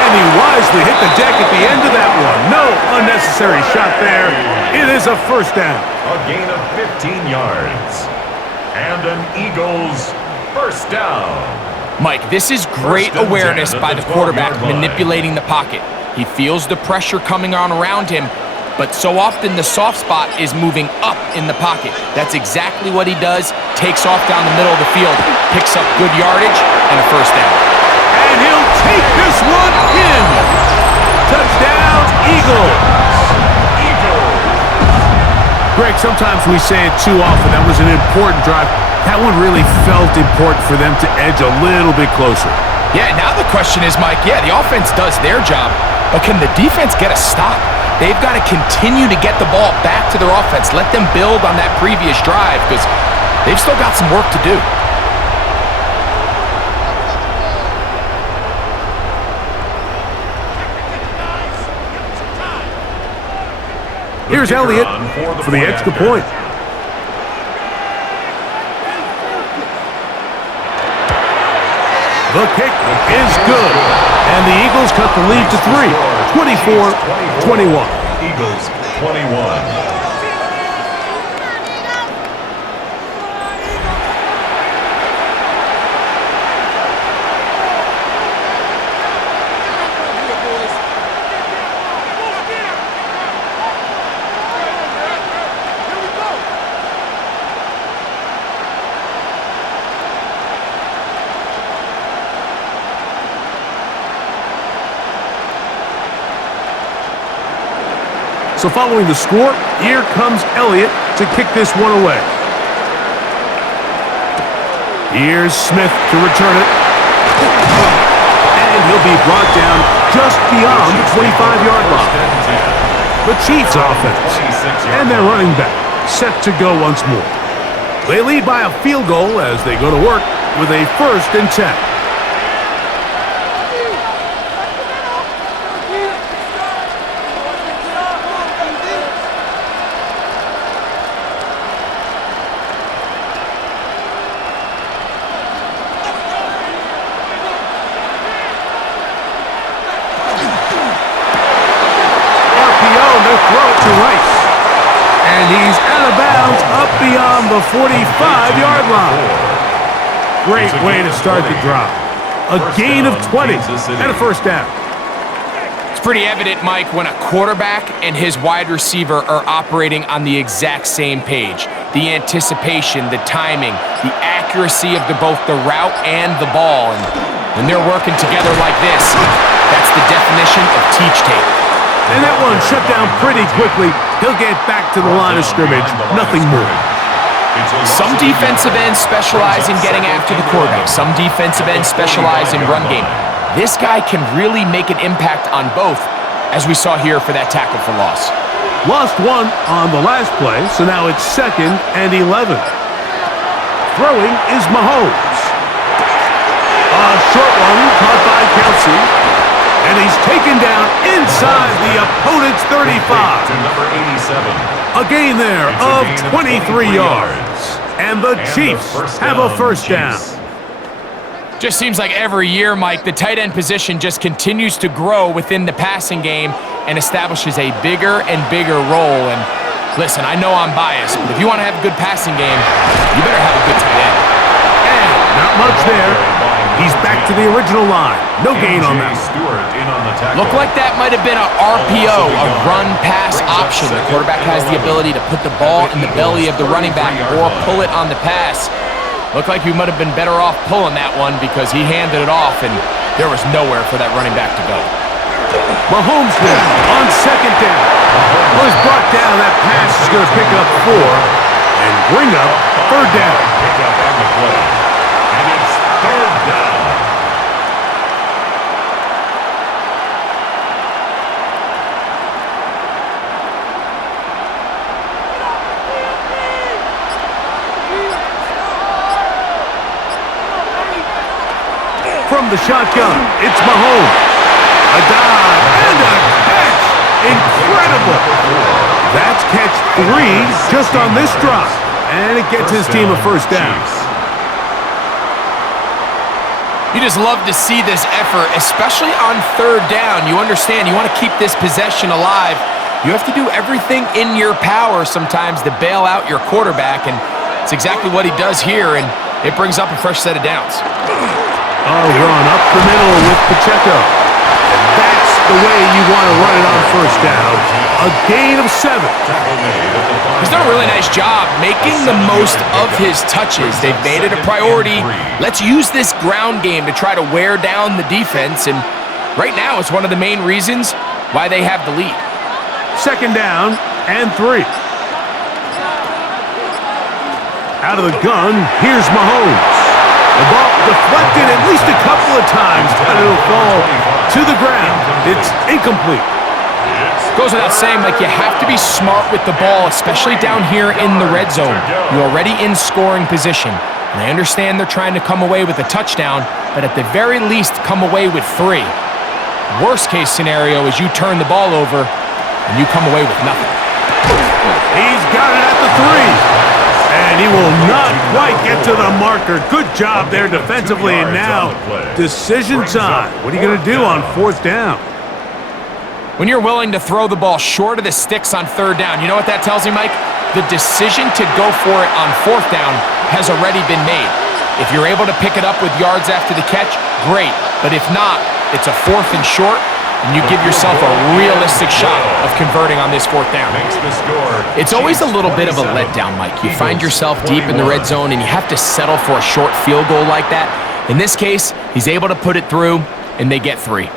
And he wisely hit the deck at the end of that one. No unnecessary shot there. It is a first down. A gain of 15 yards. And an Eagles first down. Mike, this is great awareness by the quarterback manipulating the pocket. He feels the pressure coming on around him, but so often the soft spot is moving up in the pocket. That's exactly what he does. Takes off down the middle of the field, picks up good yardage, and a first down. And he'll take this one in. Touchdown, Eagles. Greg, sometimes we say it too often. That was an important drive. That one really felt important for them to edge a little bit closer. Yeah, now the question is, Mike, the offense does their job, but can the defense get a stop? They've got to continue to get the ball back to their offense. Let them build on that previous drive, because they've still got some work to do. Here's Elliott for the extra point. The kick is good, and the Eagles cut the lead to 3, 24-21. Eagles 21. So following the score, here comes Elliott to kick this one away. Here's Smith to return it. And he'll be brought down just beyond the 25-yard line. The Chiefs offense and their running back set to go once more. They lead by a field goal as they go to work with a 1st and 10. And he's out of bounds up beyond the 45-yard line. Great way to start the drive. A gain of 20 and a 1st down. It's pretty evident, Mike, when a quarterback and his wide receiver are operating on the exact same page. The anticipation, the timing, the accuracy of both the route and the ball. And when they're working together like this, that's the definition of teach tape. And that one shut down pretty quickly. He'll get back to the line of scrimmage. Nothing more. Some defensive ends specialize in getting after the quarterback. Some defensive ends specialize in run game. This guy can really make an impact on both, as we saw here for that tackle for loss. Lost one on the last play, so now it's 2nd and 11. Throwing is Mahomes. A short one caught by Kelsey. And he's taken down inside the opponent's 35. To number 87. A gain there of 23 yards. And the Chiefs have a 1st down. Just seems like every year, Mike, the tight end position just continues to grow within the passing game and establishes a bigger and bigger role. And listen, I know I'm biased, but if you want to have a good passing game, you better have a good tight end. And not much there. He's back to the original line. No gain on that. Looked like that might have been an RPO, a run-pass option. The quarterback has the ability to put the ball in the belly of the running back or pull it on the pass. Looked like he might have been better off pulling that one because he handed it off, and there was nowhere for that running back to go. Mahomes now on 2nd down. Well, he's brought down. That pass is going to pick up 4 and bring up 3rd down. Pick up on the play. And it's 3rd down. From the shotgun, it's Mahomes. A dive and a catch. Incredible. That's catch 3 just on this drop. And it gets his team a 1st down. You just love to see this effort, especially on 3rd down. You understand, you want to keep this possession alive. You have to do everything in your power sometimes to bail out your quarterback, and it's exactly what he does here, and it brings up a fresh set of downs. A run up the middle with Pacheco. And that's the way you want to run it on 1st down. A gain of 7. He's done a really nice job making the most of his touches. They've made it a priority. Let's use this ground game to try to wear down the defense, and right now it's one of the main reasons why they have the lead. 2nd down and 3. Out of the gun, here's Mahomes. The ball deflected at least a couple of times, but it'll fall to the ground. It's incomplete. Goes without saying, like, you have to be smart with the ball, especially down here in the red zone. You're already in scoring position. And I understand they're trying to come away with a touchdown, but at the very least, come away with 3. Worst case scenario is you turn the ball over and you come away with nothing. He's got it at the 3. And he will not quite get to the marker. Good job there defensively. And now, decision time. What are you going to do on 4th down? When you're willing to throw the ball short of the sticks on 3rd down, you know what that tells me, Mike? The decision to go for it on 4th down has already been made. If you're able to pick it up with yards after the catch, great. But if not, it's a 4th and short, and you give yourself a realistic shot of converting on this 4th down. It's always a little bit of a letdown, Mike. You find yourself deep in the red zone, and you have to settle for a short field goal like that. In this case, he's able to put it through, and they get 3.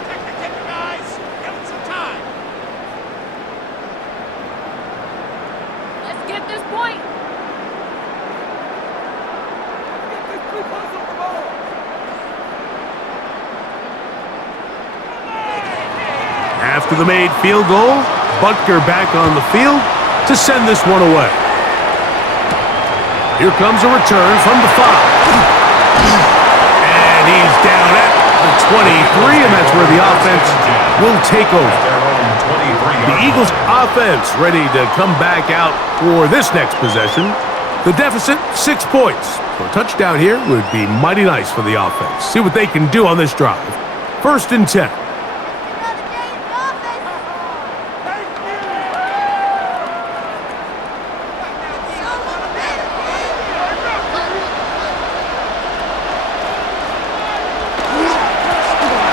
Let's get this point. After the made field goal, Butker back on the field to send this one away. Here comes a return from the 5. 23, and that's where the offense will take over. The Eagles offense ready to come back out for this next possession. The deficit, 6 points. So a touchdown here would be mighty nice for the offense. See what they can do on this drive. 1st and 10.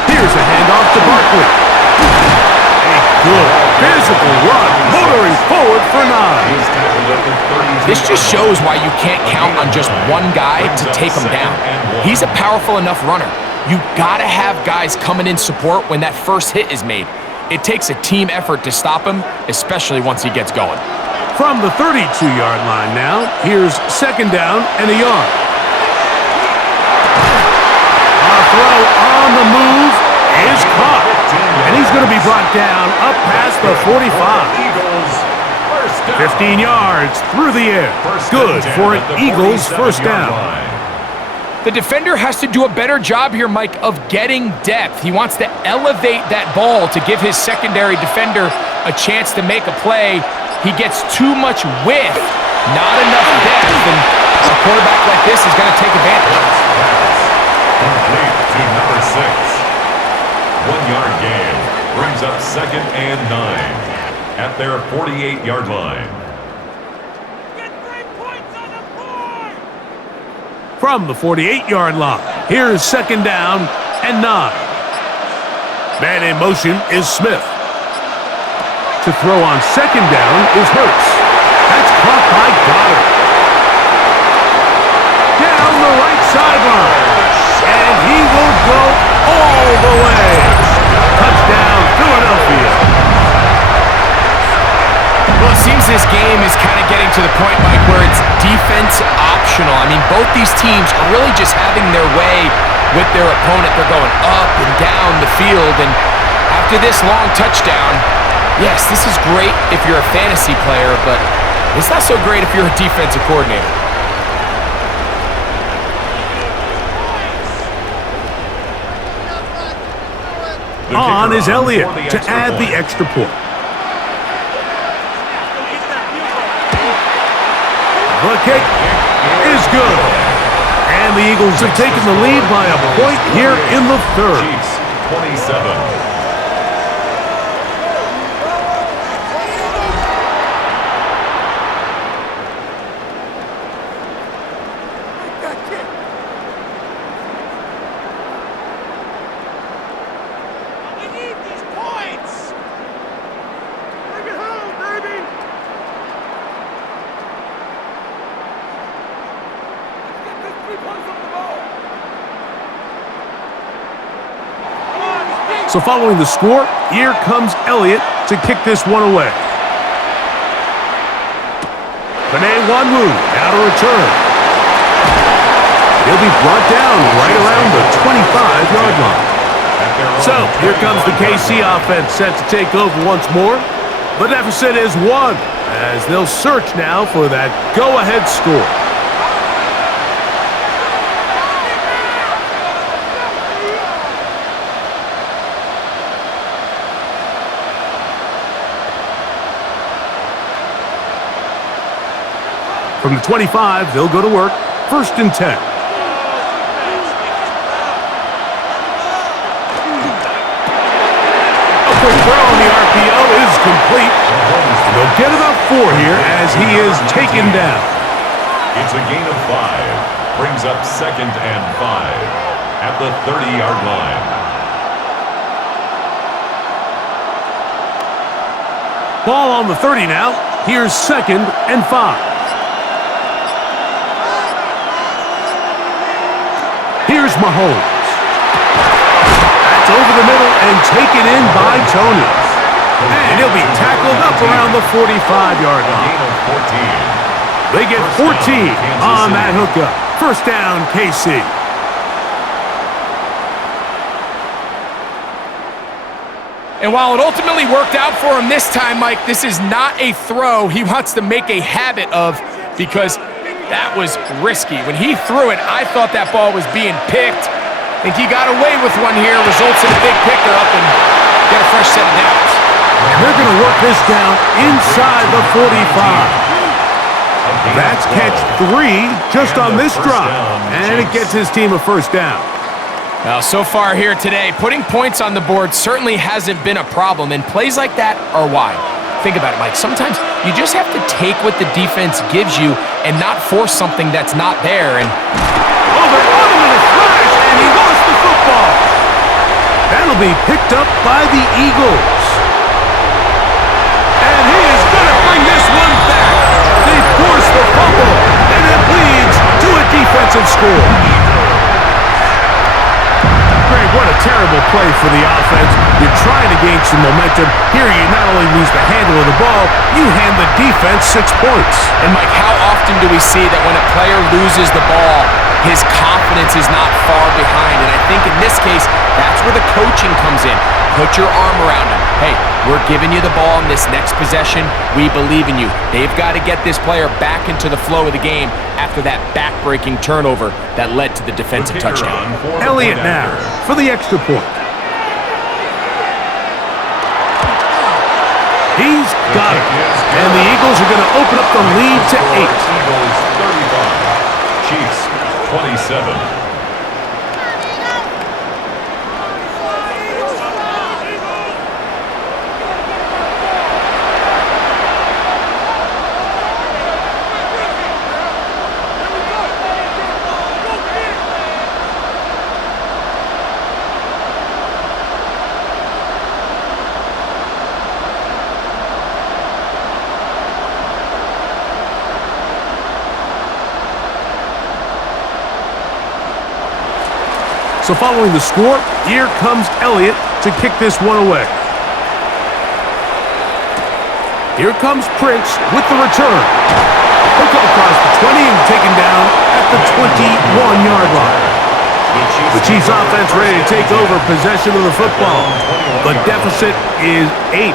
Here's a handoff to Barkley. A good physical run, motoring forward for 9. This just shows why you can't count on just one guy to take him down. He's a powerful enough runner. You gotta have guys coming in support when that first hit is made. It takes a team effort to stop him, especially once he gets going. From the 32-yard line now, here's 2nd down and a yard. A throw on the move is caught. And he's going to be brought down up past the 45. 15 yards through the air. Good for an Eagles first down. The defender has to do a better job here, Mike, of getting depth. He wants to elevate that ball to give his secondary defender a chance to make a play. He gets too much width, not enough depth, and a quarterback like this is going to take advantage. Complete to number 6. 1-yard gain brings up 2nd and 9 at their 48-yard line. From the 48-yard line, here's 2nd down and 9. Man in motion is Smith. To throw on 2nd down is Hurts. That's caught by Goddard. Down the right sideline. And he will go all the way. Touchdown, Philadelphia. Well, it seems this game is kind of getting to the point, Mike, where it's defense optional. I mean, both these teams are really just having their way with their opponent. They're going up and down the field, and after this long touchdown, yes, this is great if you're a fantasy player, but it's not so great if you're a defensive coordinator. On is Elliott to add the extra point. The kick is good. And the Eagles have taken the lead by a point here in the 3rd. Chiefs 27. So following the score, here comes Elliott to kick this one away. Benet-Wanwu now to return. He'll be brought down right around the 25-yard line. So here comes the KC offense set to take over once more. The deficit is 1 as they'll search now for that go-ahead score. From the 25, they'll go to work. 1st and 10. A quick throw on the RPO is complete. And they'll get about 4 here as he is taken down. It's a gain of 5. Brings up 2nd and 5 at the 30-yard line. Ball on the 30 now. Here's 2nd and 5. Here's Mahomes. That's over the middle and taken in by Tony. And he'll be tackled up around the 45-yard line. They get 14 on that hookup. 1st down, KC. And while it ultimately worked out for him this time, Mike, this is not a throw he wants to make a habit of because that was risky. When he threw it, I thought that ball was being picked. think he got away with one here. Results in a big pickup and get a fresh set of downs. And they're going to work this down inside the 45. That's catch 3 just on this drive. And it gets his team a first down. Well, so far here today, putting points on the board certainly hasn't been a problem, and plays like that are why. Think about it, Mike. Sometimes you just have to take what the defense gives you and not force something that's not there. And oh, they're on him in a flash, and he lost the football. That'll be picked up by the Eagles. And he is going to bring this one back. They force the fumble, and it leads to a defensive score. Greg, what a terrible play for the offense. You're trying to gain some momentum. Here you not only lose the handle of the ball, you hand the defense 6 points. And Mike, how often do we see that when a player loses the ball, his confidence is not far behind? And I think in this case, that's where the coaching comes in. Put your arm around him. Hey, we're giving you the ball in this next possession. We believe in you. They've got to get this player back into the flow of the game after that back-breaking turnover that led to the defensive touchdown. Elliott now for the extra point. He's got it. And the Eagles are going to open up the lead to 8. Eagles 35, Chiefs 27. So following the score, here comes Elliott to kick this one away. Here comes Prince with the return. He'll come across the 20 and taken down at the 21-yard line. The Chiefs offense ready to take over possession of the football. The deficit is 8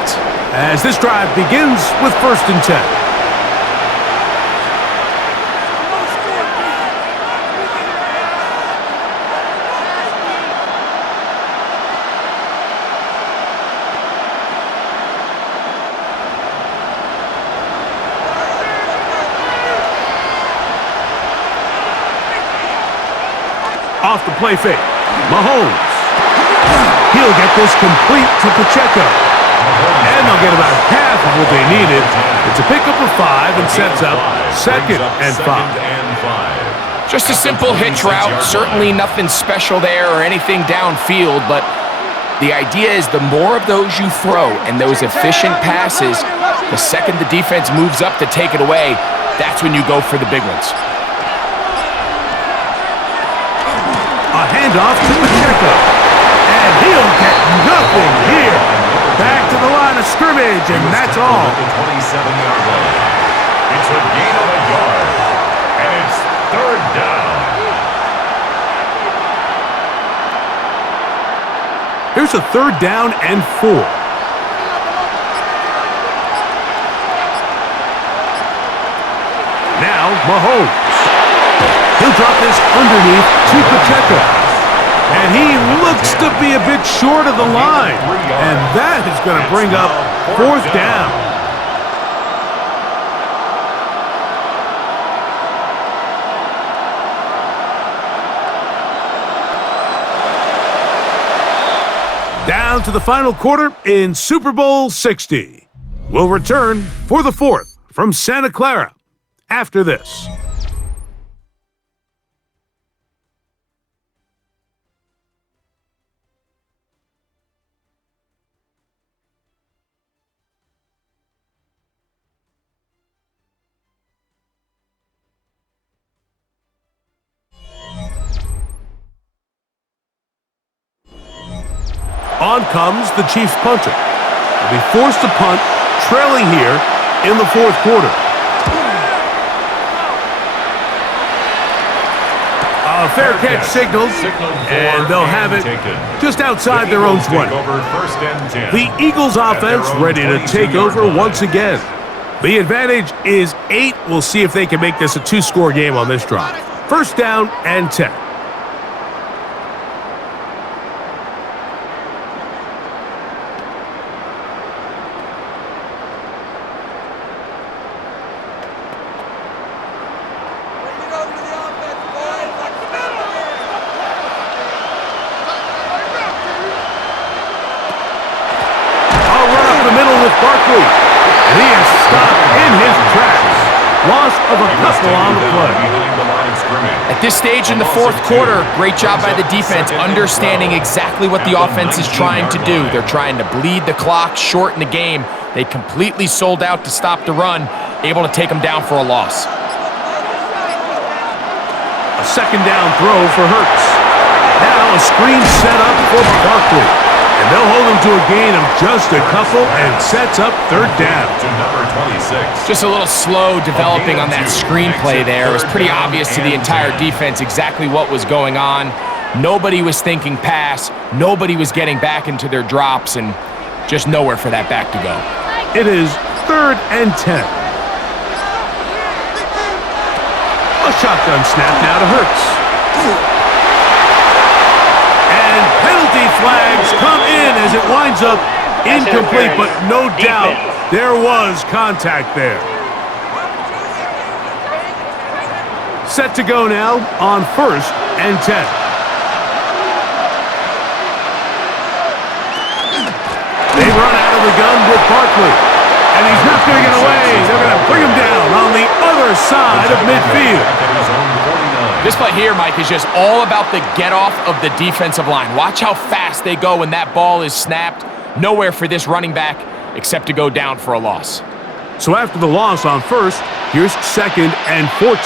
as this drive begins with 1st and 10. Off the play fake. Mahomes. He'll get this complete to Pacheco. And they'll get about half of what they needed. It's a pickup of 5 and sets up 2nd and 5. Just a simple hitch route. Certainly nothing special there or anything downfield, but the idea is the more of those you throw and those efficient passes, the second the defense moves up to take it away, that's when you go for the big ones. A handoff to Pacheco. And he'll get nothing here. Back to the line of scrimmage, and that's all. The 27-yard line. It's a gain of a yard. And it's 3rd down. Here's a 3rd down and 4. Now, Mahomes. He'll drop this underneath to Pacheco. And he looks to be a bit short of the line. And that is going to bring up 4th down. Down to the final quarter in Super Bowl 60. We'll return for the 4th from Santa Clara after this. On comes the Chiefs punter. They'll be forced to punt, trailing here in the 4th quarter. A fair catch signaled, and they'll have it just outside their own 20. The Eagles offense ready to take over once again. The advantage is 8. We'll see if they can make this a 2-score game on this drive. 1st down and 10. Barkley. And he is stopped in his tracks. Loss of a couple on the play. At this stage in the fourth quarter, great job by the defense understanding exactly what the offense is trying to do. They're trying to bleed the clock, shorten the game. They completely sold out to stop the run, able to take them down for a loss. A second down throw for Hurts. Now a screen set up for Barkley. And they'll hold him to a gain of just a couple and sets up third down. To number 26. Just a little slow developing on that screenplay there. It was pretty obvious to the entire defense exactly what was going on. Nobody was thinking pass. Nobody was getting back into their drops, and just nowhere for that back to go. It is 3rd and 10. A shotgun snap now to Hurts. And penalty flags come in as it winds up incomplete, but no doubt there was contact there. Set to go now on 1st and 10. They run out of the gun with Barkley. And he's not going to get away. They're going to bring him down on the other side of midfield. This play here, Mike, is just all about the get-off of the defensive line. Watch how fast they go when that ball is snapped. Nowhere for this running back except to go down for a loss. So after the loss on 1st, here's 2nd and 14.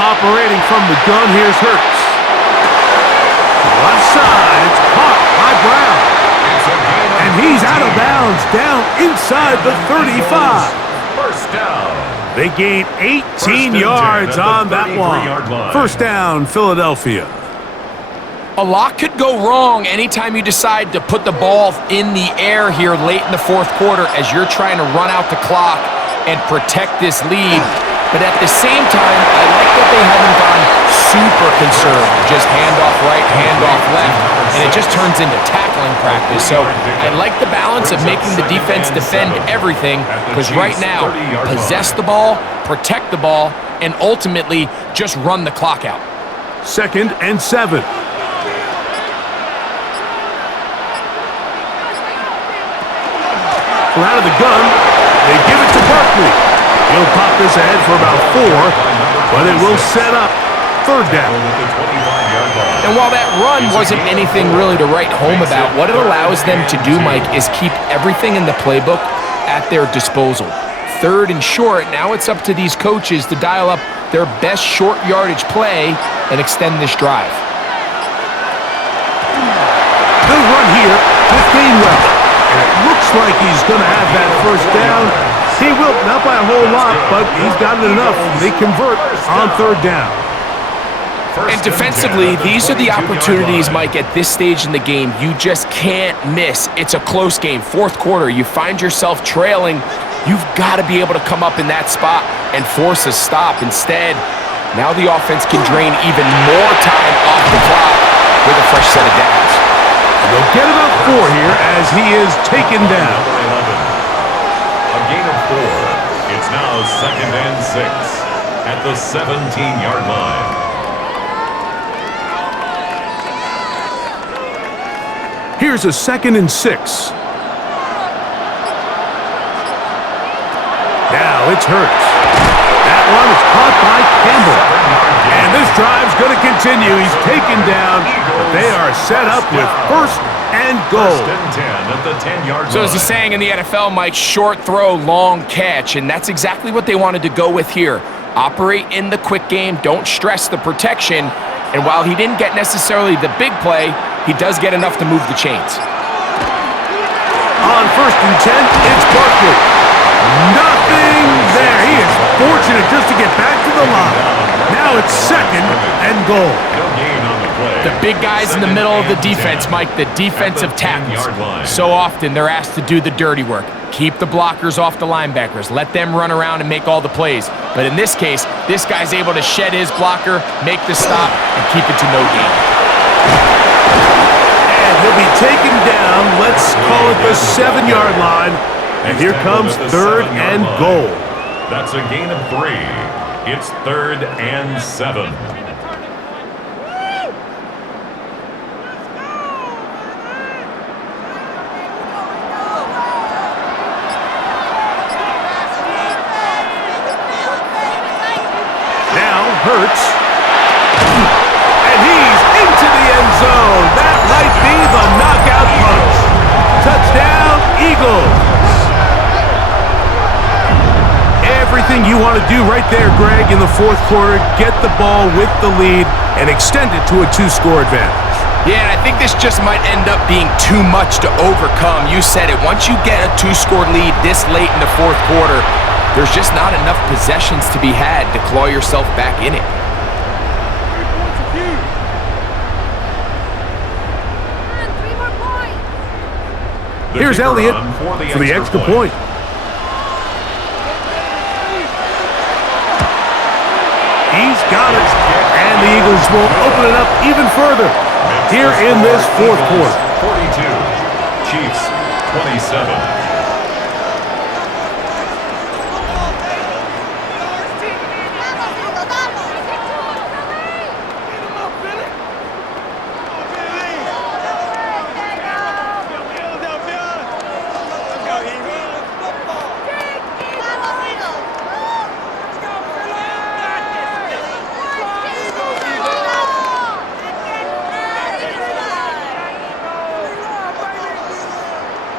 Operating from the gun, here's Hurts. Left side, it's caught by Brown. And he's out of bounds, down inside the 35. First down. They gain 18 yards on that one. First down, Philadelphia. A lot could go wrong anytime you decide to put the ball in the air here late in the fourth quarter as you're trying to run out the clock and protect this lead. But at the same time, I like that they haven't gone super conservative. Just handoff right, handoff left, and it just turns into tackling practice. So I like the balance of making the defense defend everything, because right now, possess the ball, protect the ball, and ultimately just run the clock out. 2nd and 7. From out of the gun, they give it to Barkley. He'll pop this ahead for about 4, but it will set up 3rd down. And while that run wasn't anything really to write home about, what it allows them to do, Mike, is keep everything in the playbook at their disposal. 3rd and short, now it's up to these coaches to dial up their best short yardage play and extend this drive. Good run here with Gainwell. And it looks like he's going to have that first down. He will, not by a whole lot, but he's got it enough. They convert on 3rd down. And defensively, these are the opportunities, Mike, at this stage in the game you just can't miss. It's a close game. Fourth quarter, you find yourself trailing. You've got to be able to come up in that spot and force a stop. Instead, now the offense can drain even more time off the clock with a fresh set of downs. And they'll get about 4 here as he is taken down. A gain of 4. It's now 2nd and 6 at the 17-yard line. Here's a 2nd and 6. Now it's Hurts. That one is caught by Campbell. And this drive's going to continue. He's taken down, but they are set up with 1st and goal. 1st and 10 at the 10-yard line. So as the saying in the NFL, Mike, short throw, long catch, and that's exactly what they wanted to go with here. Operate in the quick game, don't stress the protection, and while he didn't get necessarily the big play, he does get enough to move the chains. On 1st and 10, it's Barkley. Nothing there. He is fortunate just to get back to the line. Now it's 2nd and goal. No gain on the play. The big guys in the middle of the defense, Mike, the defensive tackles. So often they're asked to do the dirty work. Keep the blockers off the linebackers. Let them run around and make all the plays. But in this case, this guy's able to shed his blocker, make the stop, and keep it to no gain. And he'll be taken down, let's call it the 7-yard line. And here comes 3rd and goal. That's a gain of 3. It's 3rd and 7. thing you want to do right there, Greg, in the fourth quarter, get the ball with the lead and extend it to a 2-score advantage. Yeah, and I think this just might end up being too much to overcome. You said it. Once you get a 2-score lead this late in the fourth quarter, there's just not enough possessions to be had to claw yourself back in it. Here's Elliott for the extra point. He's got it. And the Eagles will open it up even further here in this fourth quarter. 42, Chiefs 27.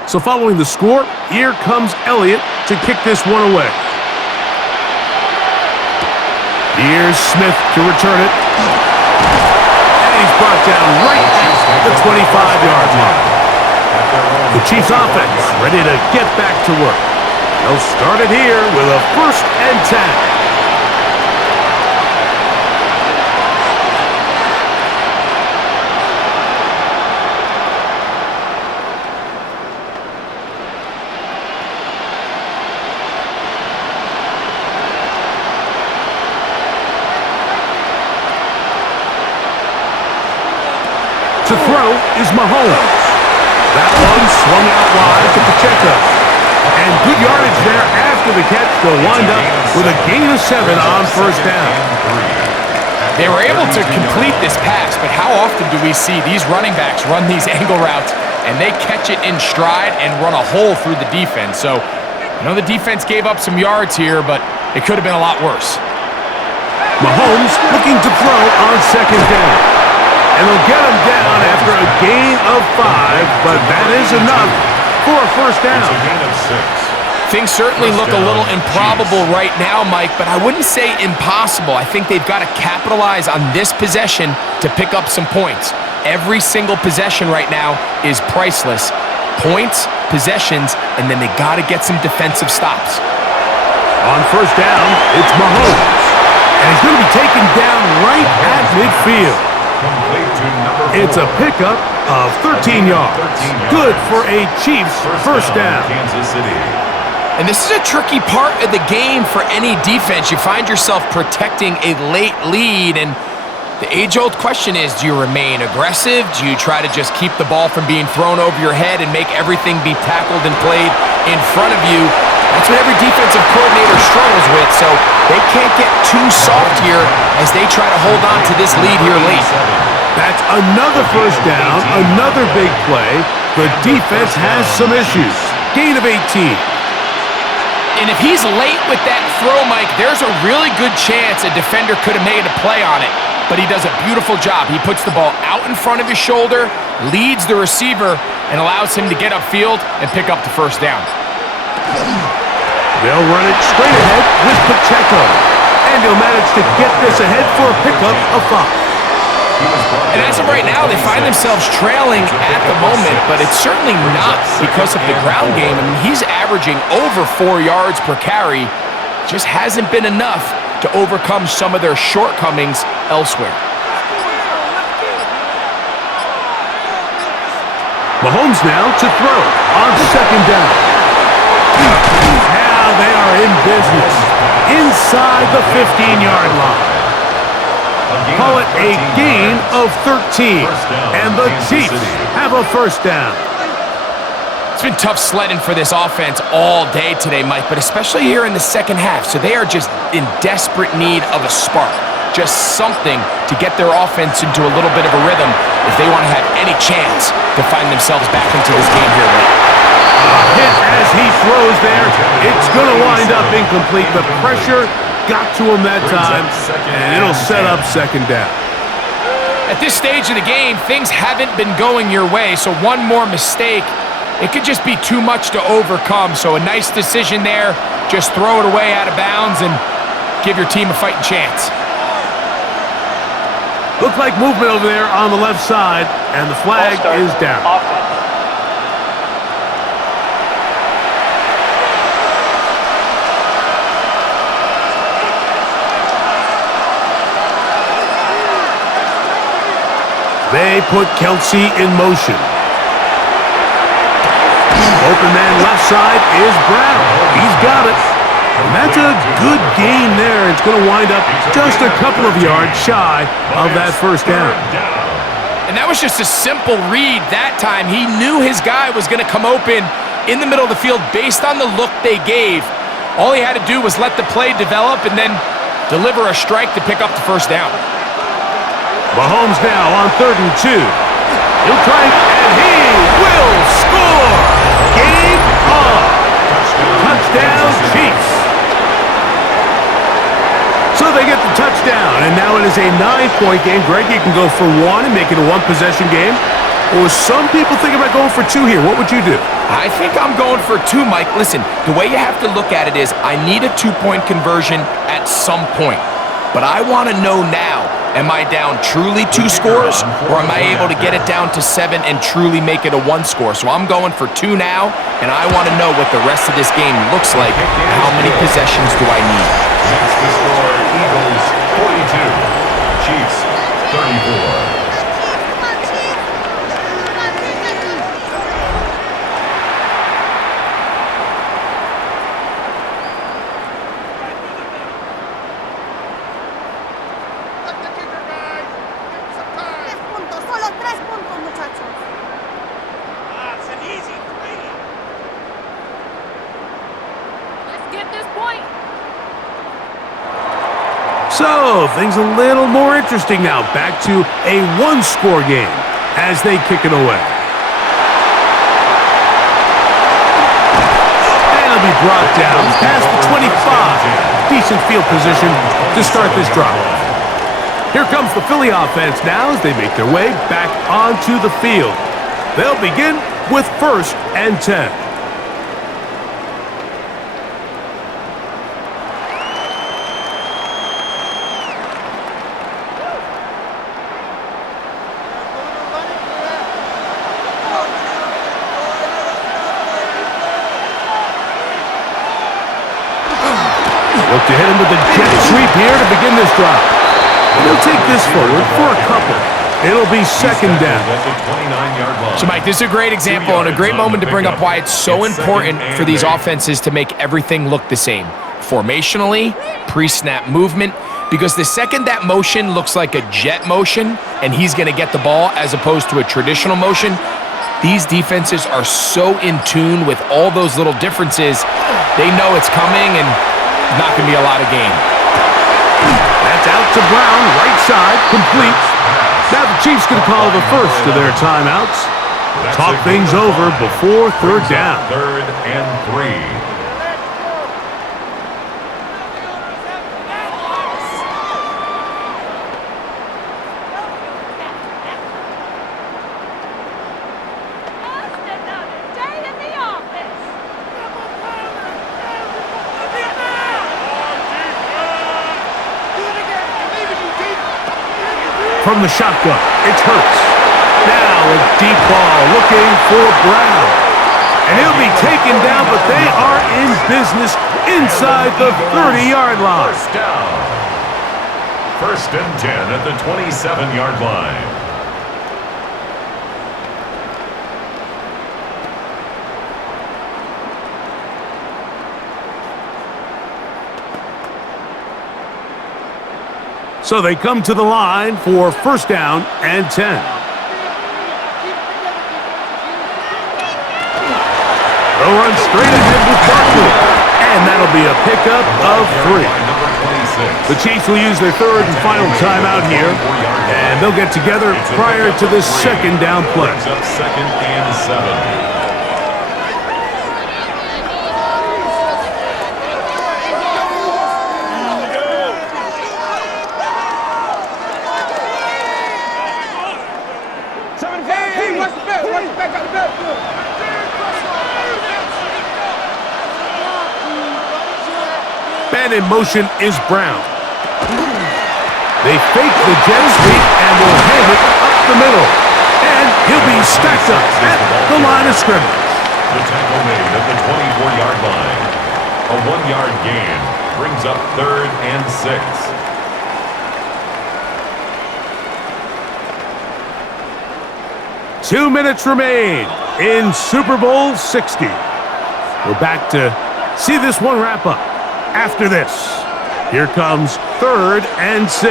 So following the score, here comes Elliott to kick this one away. Here's Smith to return it. And he's brought down right at the 25-yard line. The Chiefs offense ready to get back to work. They'll start it here with a 1st and 10. To throw is Mahomes. That one swung out wide to Pacheco. And good yardage there after the catch. They'll wind up with a gain of 7 on 1st down. They were able to complete this pass, but how often do we see these running backs run these angle routes and they catch it in stride and run a hole through the defense? So, I know the defense gave up some yards here, but it could have been a lot worse. Mahomes looking to throw on 2nd down. And they'll get him down after a gain of 5, but that is enough for a 1st down. It's a gain of 6. Things certainly look a little improbable right now, Mike, but I wouldn't say impossible. I think they've got to capitalize on this possession to pick up some points. Every single possession right now is priceless. Points, possessions, and then they got to get some defensive stops. On 1st down, it's Mahomes. And he's going to be taken down right at midfield. It's a pickup of 13 yards. Good for a Chiefs 1st down. Kansas City. And this is a tricky part of the game for any defense. You find yourself protecting a late lead, and the age-old question is, do you remain aggressive? Do you try to just keep the ball from being thrown over your head and make everything be tackled and played in front of you? That's what every defensive coordinator struggles with, so they can't get too soft here as they try to hold on to this lead here late. That's another 1st down, another big play. The defense has some issues. Gain of 18. And if he's late with that throw, Mike, there's a really good chance a defender could have made a play on it. But he does a beautiful job. He puts the ball out in front of his shoulder, leads the receiver, and allows him to get upfield and pick up the 1st down. They'll run it straight ahead with Pacheco. And he'll manage to get this ahead for a pickup of 5. And as of right now, they find themselves trailing at the moment, but it's certainly not because of the ground game. I mean, he's averaging over 4 yards per carry. Just hasn't been enough to overcome some of their shortcomings elsewhere. Mahomes now to throw on 2nd down. Now they are in business inside the 15-yard line. Call it a gain of 13, and the Chiefs have a 1st down. It's been tough sledding for this offense all day today, Mike, but especially here in the 2nd half. So they are just in desperate need of a spark, just something to get their offense into a little bit of a rhythm if they want to have any chance to find themselves back into this game here late. A hit as he throws there. It's going to wind up incomplete. The pressure got to him that time, and it'll set up 2nd down. At this stage of the game, things haven't been going your way, so one more mistake, it could just be too much to overcome. So a nice decision there just throw it away out of bounds and give your team a fighting chance. Looks like movement over there on the left side, and the flag is down. Offense. They put Kelsey in motion. Open man left side is Brown. He's got it. And that's a good gain there. It's going to wind up just a couple of yards shy of that first down. And that was just a simple read that time. He knew his guy was going to come open in the middle of the field based on the look they gave. All he had to do was let the play develop and then deliver a strike to pick up the first down. Mahomes now on 3rd and 2. He'll try and he will score. Game on. Touchdown Chiefs. So they get the touchdown, and now it is a 9-point game. Greg, you can go for one and make it a one-possession game. Or some people think about going for two here. What would you do? I think I'm going for two, Mike. Listen, the way you have to look at it is I need a 2-point conversion at some point. But I want to know now, am I down truly 2 scores, or am I able to get it down to 7 and truly make it a 1 score? So I'm going for 2 now, and I want to know what the rest of this game looks like. How many possessions do I need? Next to score, Eagles 42, Chiefs 34. So, things a little more interesting now. Back to a 1-score game as they kick it away. And it'll be brought down past the 25. Decent field position to start this drive. Here comes the Philly offense now as they make their way back onto the field. They'll begin with 1st and 10. Look to hit him with a jet sweep here to begin this drive. And he'll take this forward for a couple. It'll be 2nd down. So, Mike, this is a great example and a great moment to bring up why it's so important for these offenses to make everything look the same. Formationally, pre-snap movement, because the second that motion looks like a jet motion and he's going to get the ball as opposed to a traditional motion, these defenses are so in tune with all those little differences. They know it's coming and not going to be a lot of gain. That's out to Brown, right side, complete. Now the Chiefs going to call the first of their timeouts. Talk things over before 3rd down. 3rd and 3. From the shotgun, it's Hurts. Now a deep ball looking for Brown. And he'll be taken down, but they are in business inside the 30-yard line. First down. 1st and 10 at the 27-yard line. So they come to the line for 1st down and 10. They'll run straight ahead with Barkley. And that'll be a pickup of 3. The Chiefs will use their 3rd and final timeout here. And they'll get together prior to this 2nd down play. 2nd and 7. And in motion is Brown. They fake the jet sweep and will hand it up the middle. And he'll be stacked up at the line of scrimmage. The tackle made at the 24-yard line. A 1-yard gain brings up 3rd and 6. Two minutes remain in Super Bowl 60. We're back to see this one wrap up. After this, here comes 3rd and 6.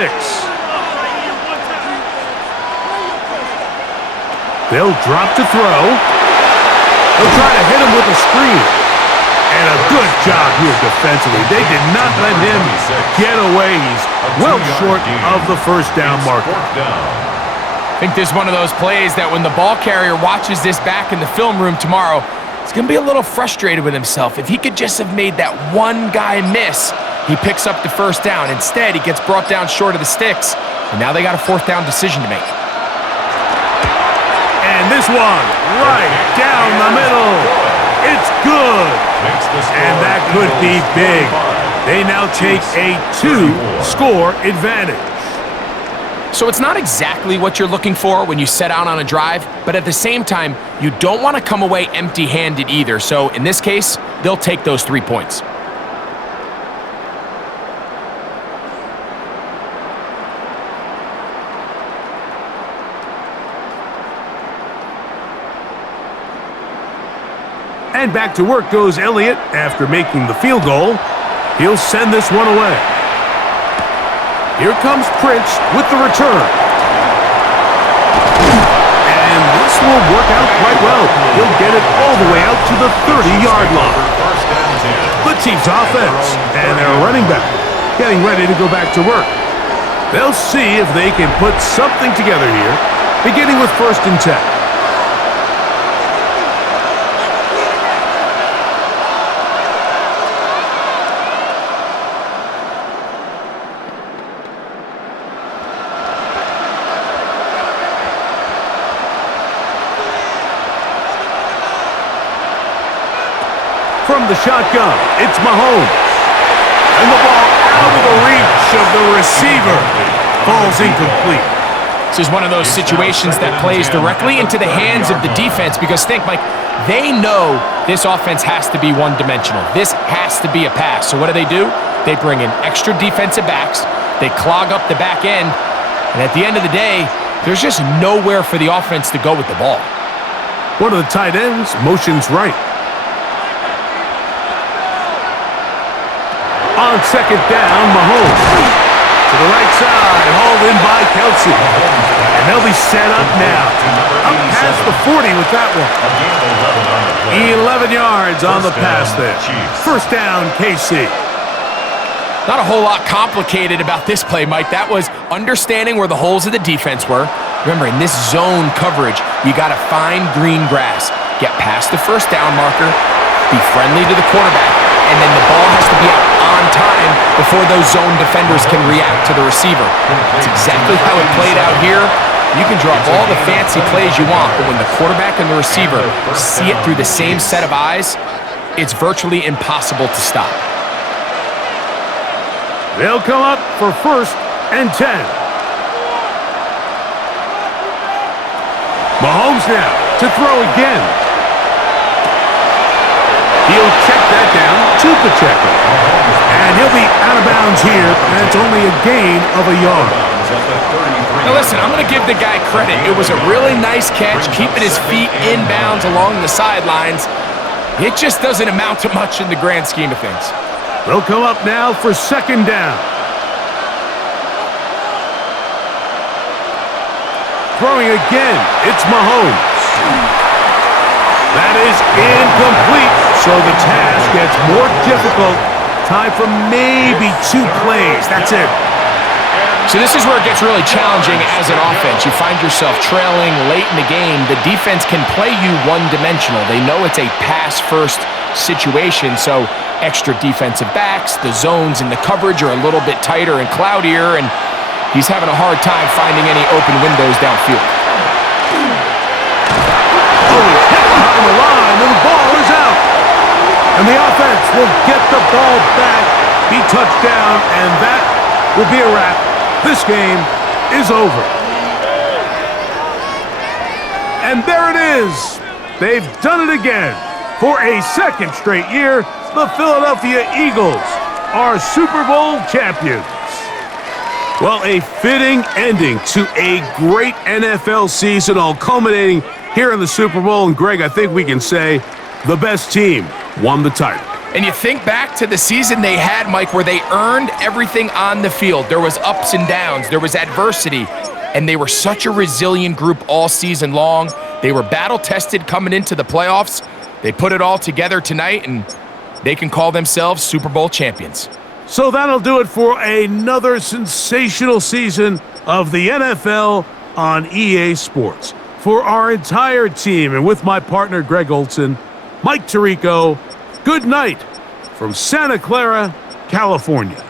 They'll drop to throw. They'll try to hit him with a screen. And a good job here defensively. They did not let him get away. He's well short of the first down marker. I think this is one of those plays that when the ball carrier watches this back in the film room tomorrow, he's going to be a little frustrated with himself. If he could just have made that one guy miss, he picks up the first down. Instead, he gets brought down short of the sticks, and now they got a 4th down decision to make. And this one, right down the middle. It's good. And that could be big. They now take a 2-score advantage. So it's not exactly what you're looking for when you set out on a drive, but at the same time, you don't want to come away empty-handed either. So in this case, they'll take those 3 points. And back to work goes Elliott after making the field goal. He'll send this one away. Here comes Prince with the return. And this will work out quite well. He'll get it all the way out to the 30-yard line. The team's offense and their running back getting ready to go back to work. They'll see if they can put something together here, beginning with 1st and 10. From the shotgun, it's Mahomes. And the ball out of the reach of the receiver. Falls incomplete. This is one of those situations that plays directly into the hands of the defense because think, Mike, they know this offense has to be one-dimensional. This has to be a pass. So what do? They bring in extra defensive backs. They clog up the back end. And at the end of the day, there's just nowhere for the offense to go with the ball. One of the tight ends motions right. On 2nd down, Mahomes. To the right side, hauled in by Kelsey. And they'll be set up now. Up past the 40 with that one. 11 yards on the pass there. 1st down, KC. Not a whole lot complicated about this play, Mike. That was understanding where the holes of the defense were. Remember, in this zone coverage, you got to find green grass. Get past the 1st down marker. Be friendly to the quarterback. And then the ball has to be out on time before those zone defenders can react to the receiver. That's exactly how it played out here. You can draw up all the fancy plays you want, but when the quarterback and the receiver see it through the same set of eyes, it's virtually impossible to stop. They'll come up for 1st and 10. Mahomes now to throw again. He'll check that down to Pacheco. And he'll be out of bounds here, and it's only a gain of a yard. Now listen, I'm going to give the guy credit. It was a really nice catch, keeping his feet in bounds along the sidelines. It just doesn't amount to much in the grand scheme of things. They'll come up now for 2nd down. Throwing again, it's Mahomes. That is incomplete, so the task gets more difficult. Time for maybe 2 plays. That's it. So this is where it gets really challenging as an offense. You find yourself trailing late in the game. The defense can play you one-dimensional. They know it's a pass-first situation, so extra defensive backs, the zones and the coverage are a little bit tighter and cloudier, and he's having a hard time finding any open windows downfield. Behind the line, and the ball is out. And the offense will get the ball back He touched down, and that will be a wrap. This game is over. And there it is. They've done it again. For a second straight year, the Philadelphia Eagles are Super Bowl champions. Well, a fitting ending to a great NFL season, all culminating here in the Super Bowl. And Greg, I think we can say the best team won the title. And you think back to the season they had, Mike, where they earned everything on the field. There was ups and downs, there was adversity, and they were such a resilient group all season long. They were battle-tested coming into the playoffs. They put it all together tonight, and they can call themselves Super Bowl champions. So that'll do it for another sensational season of the NFL on EA Sports. For our entire team, and with my partner Greg Olson, Mike Tirico, good night from Santa Clara, California.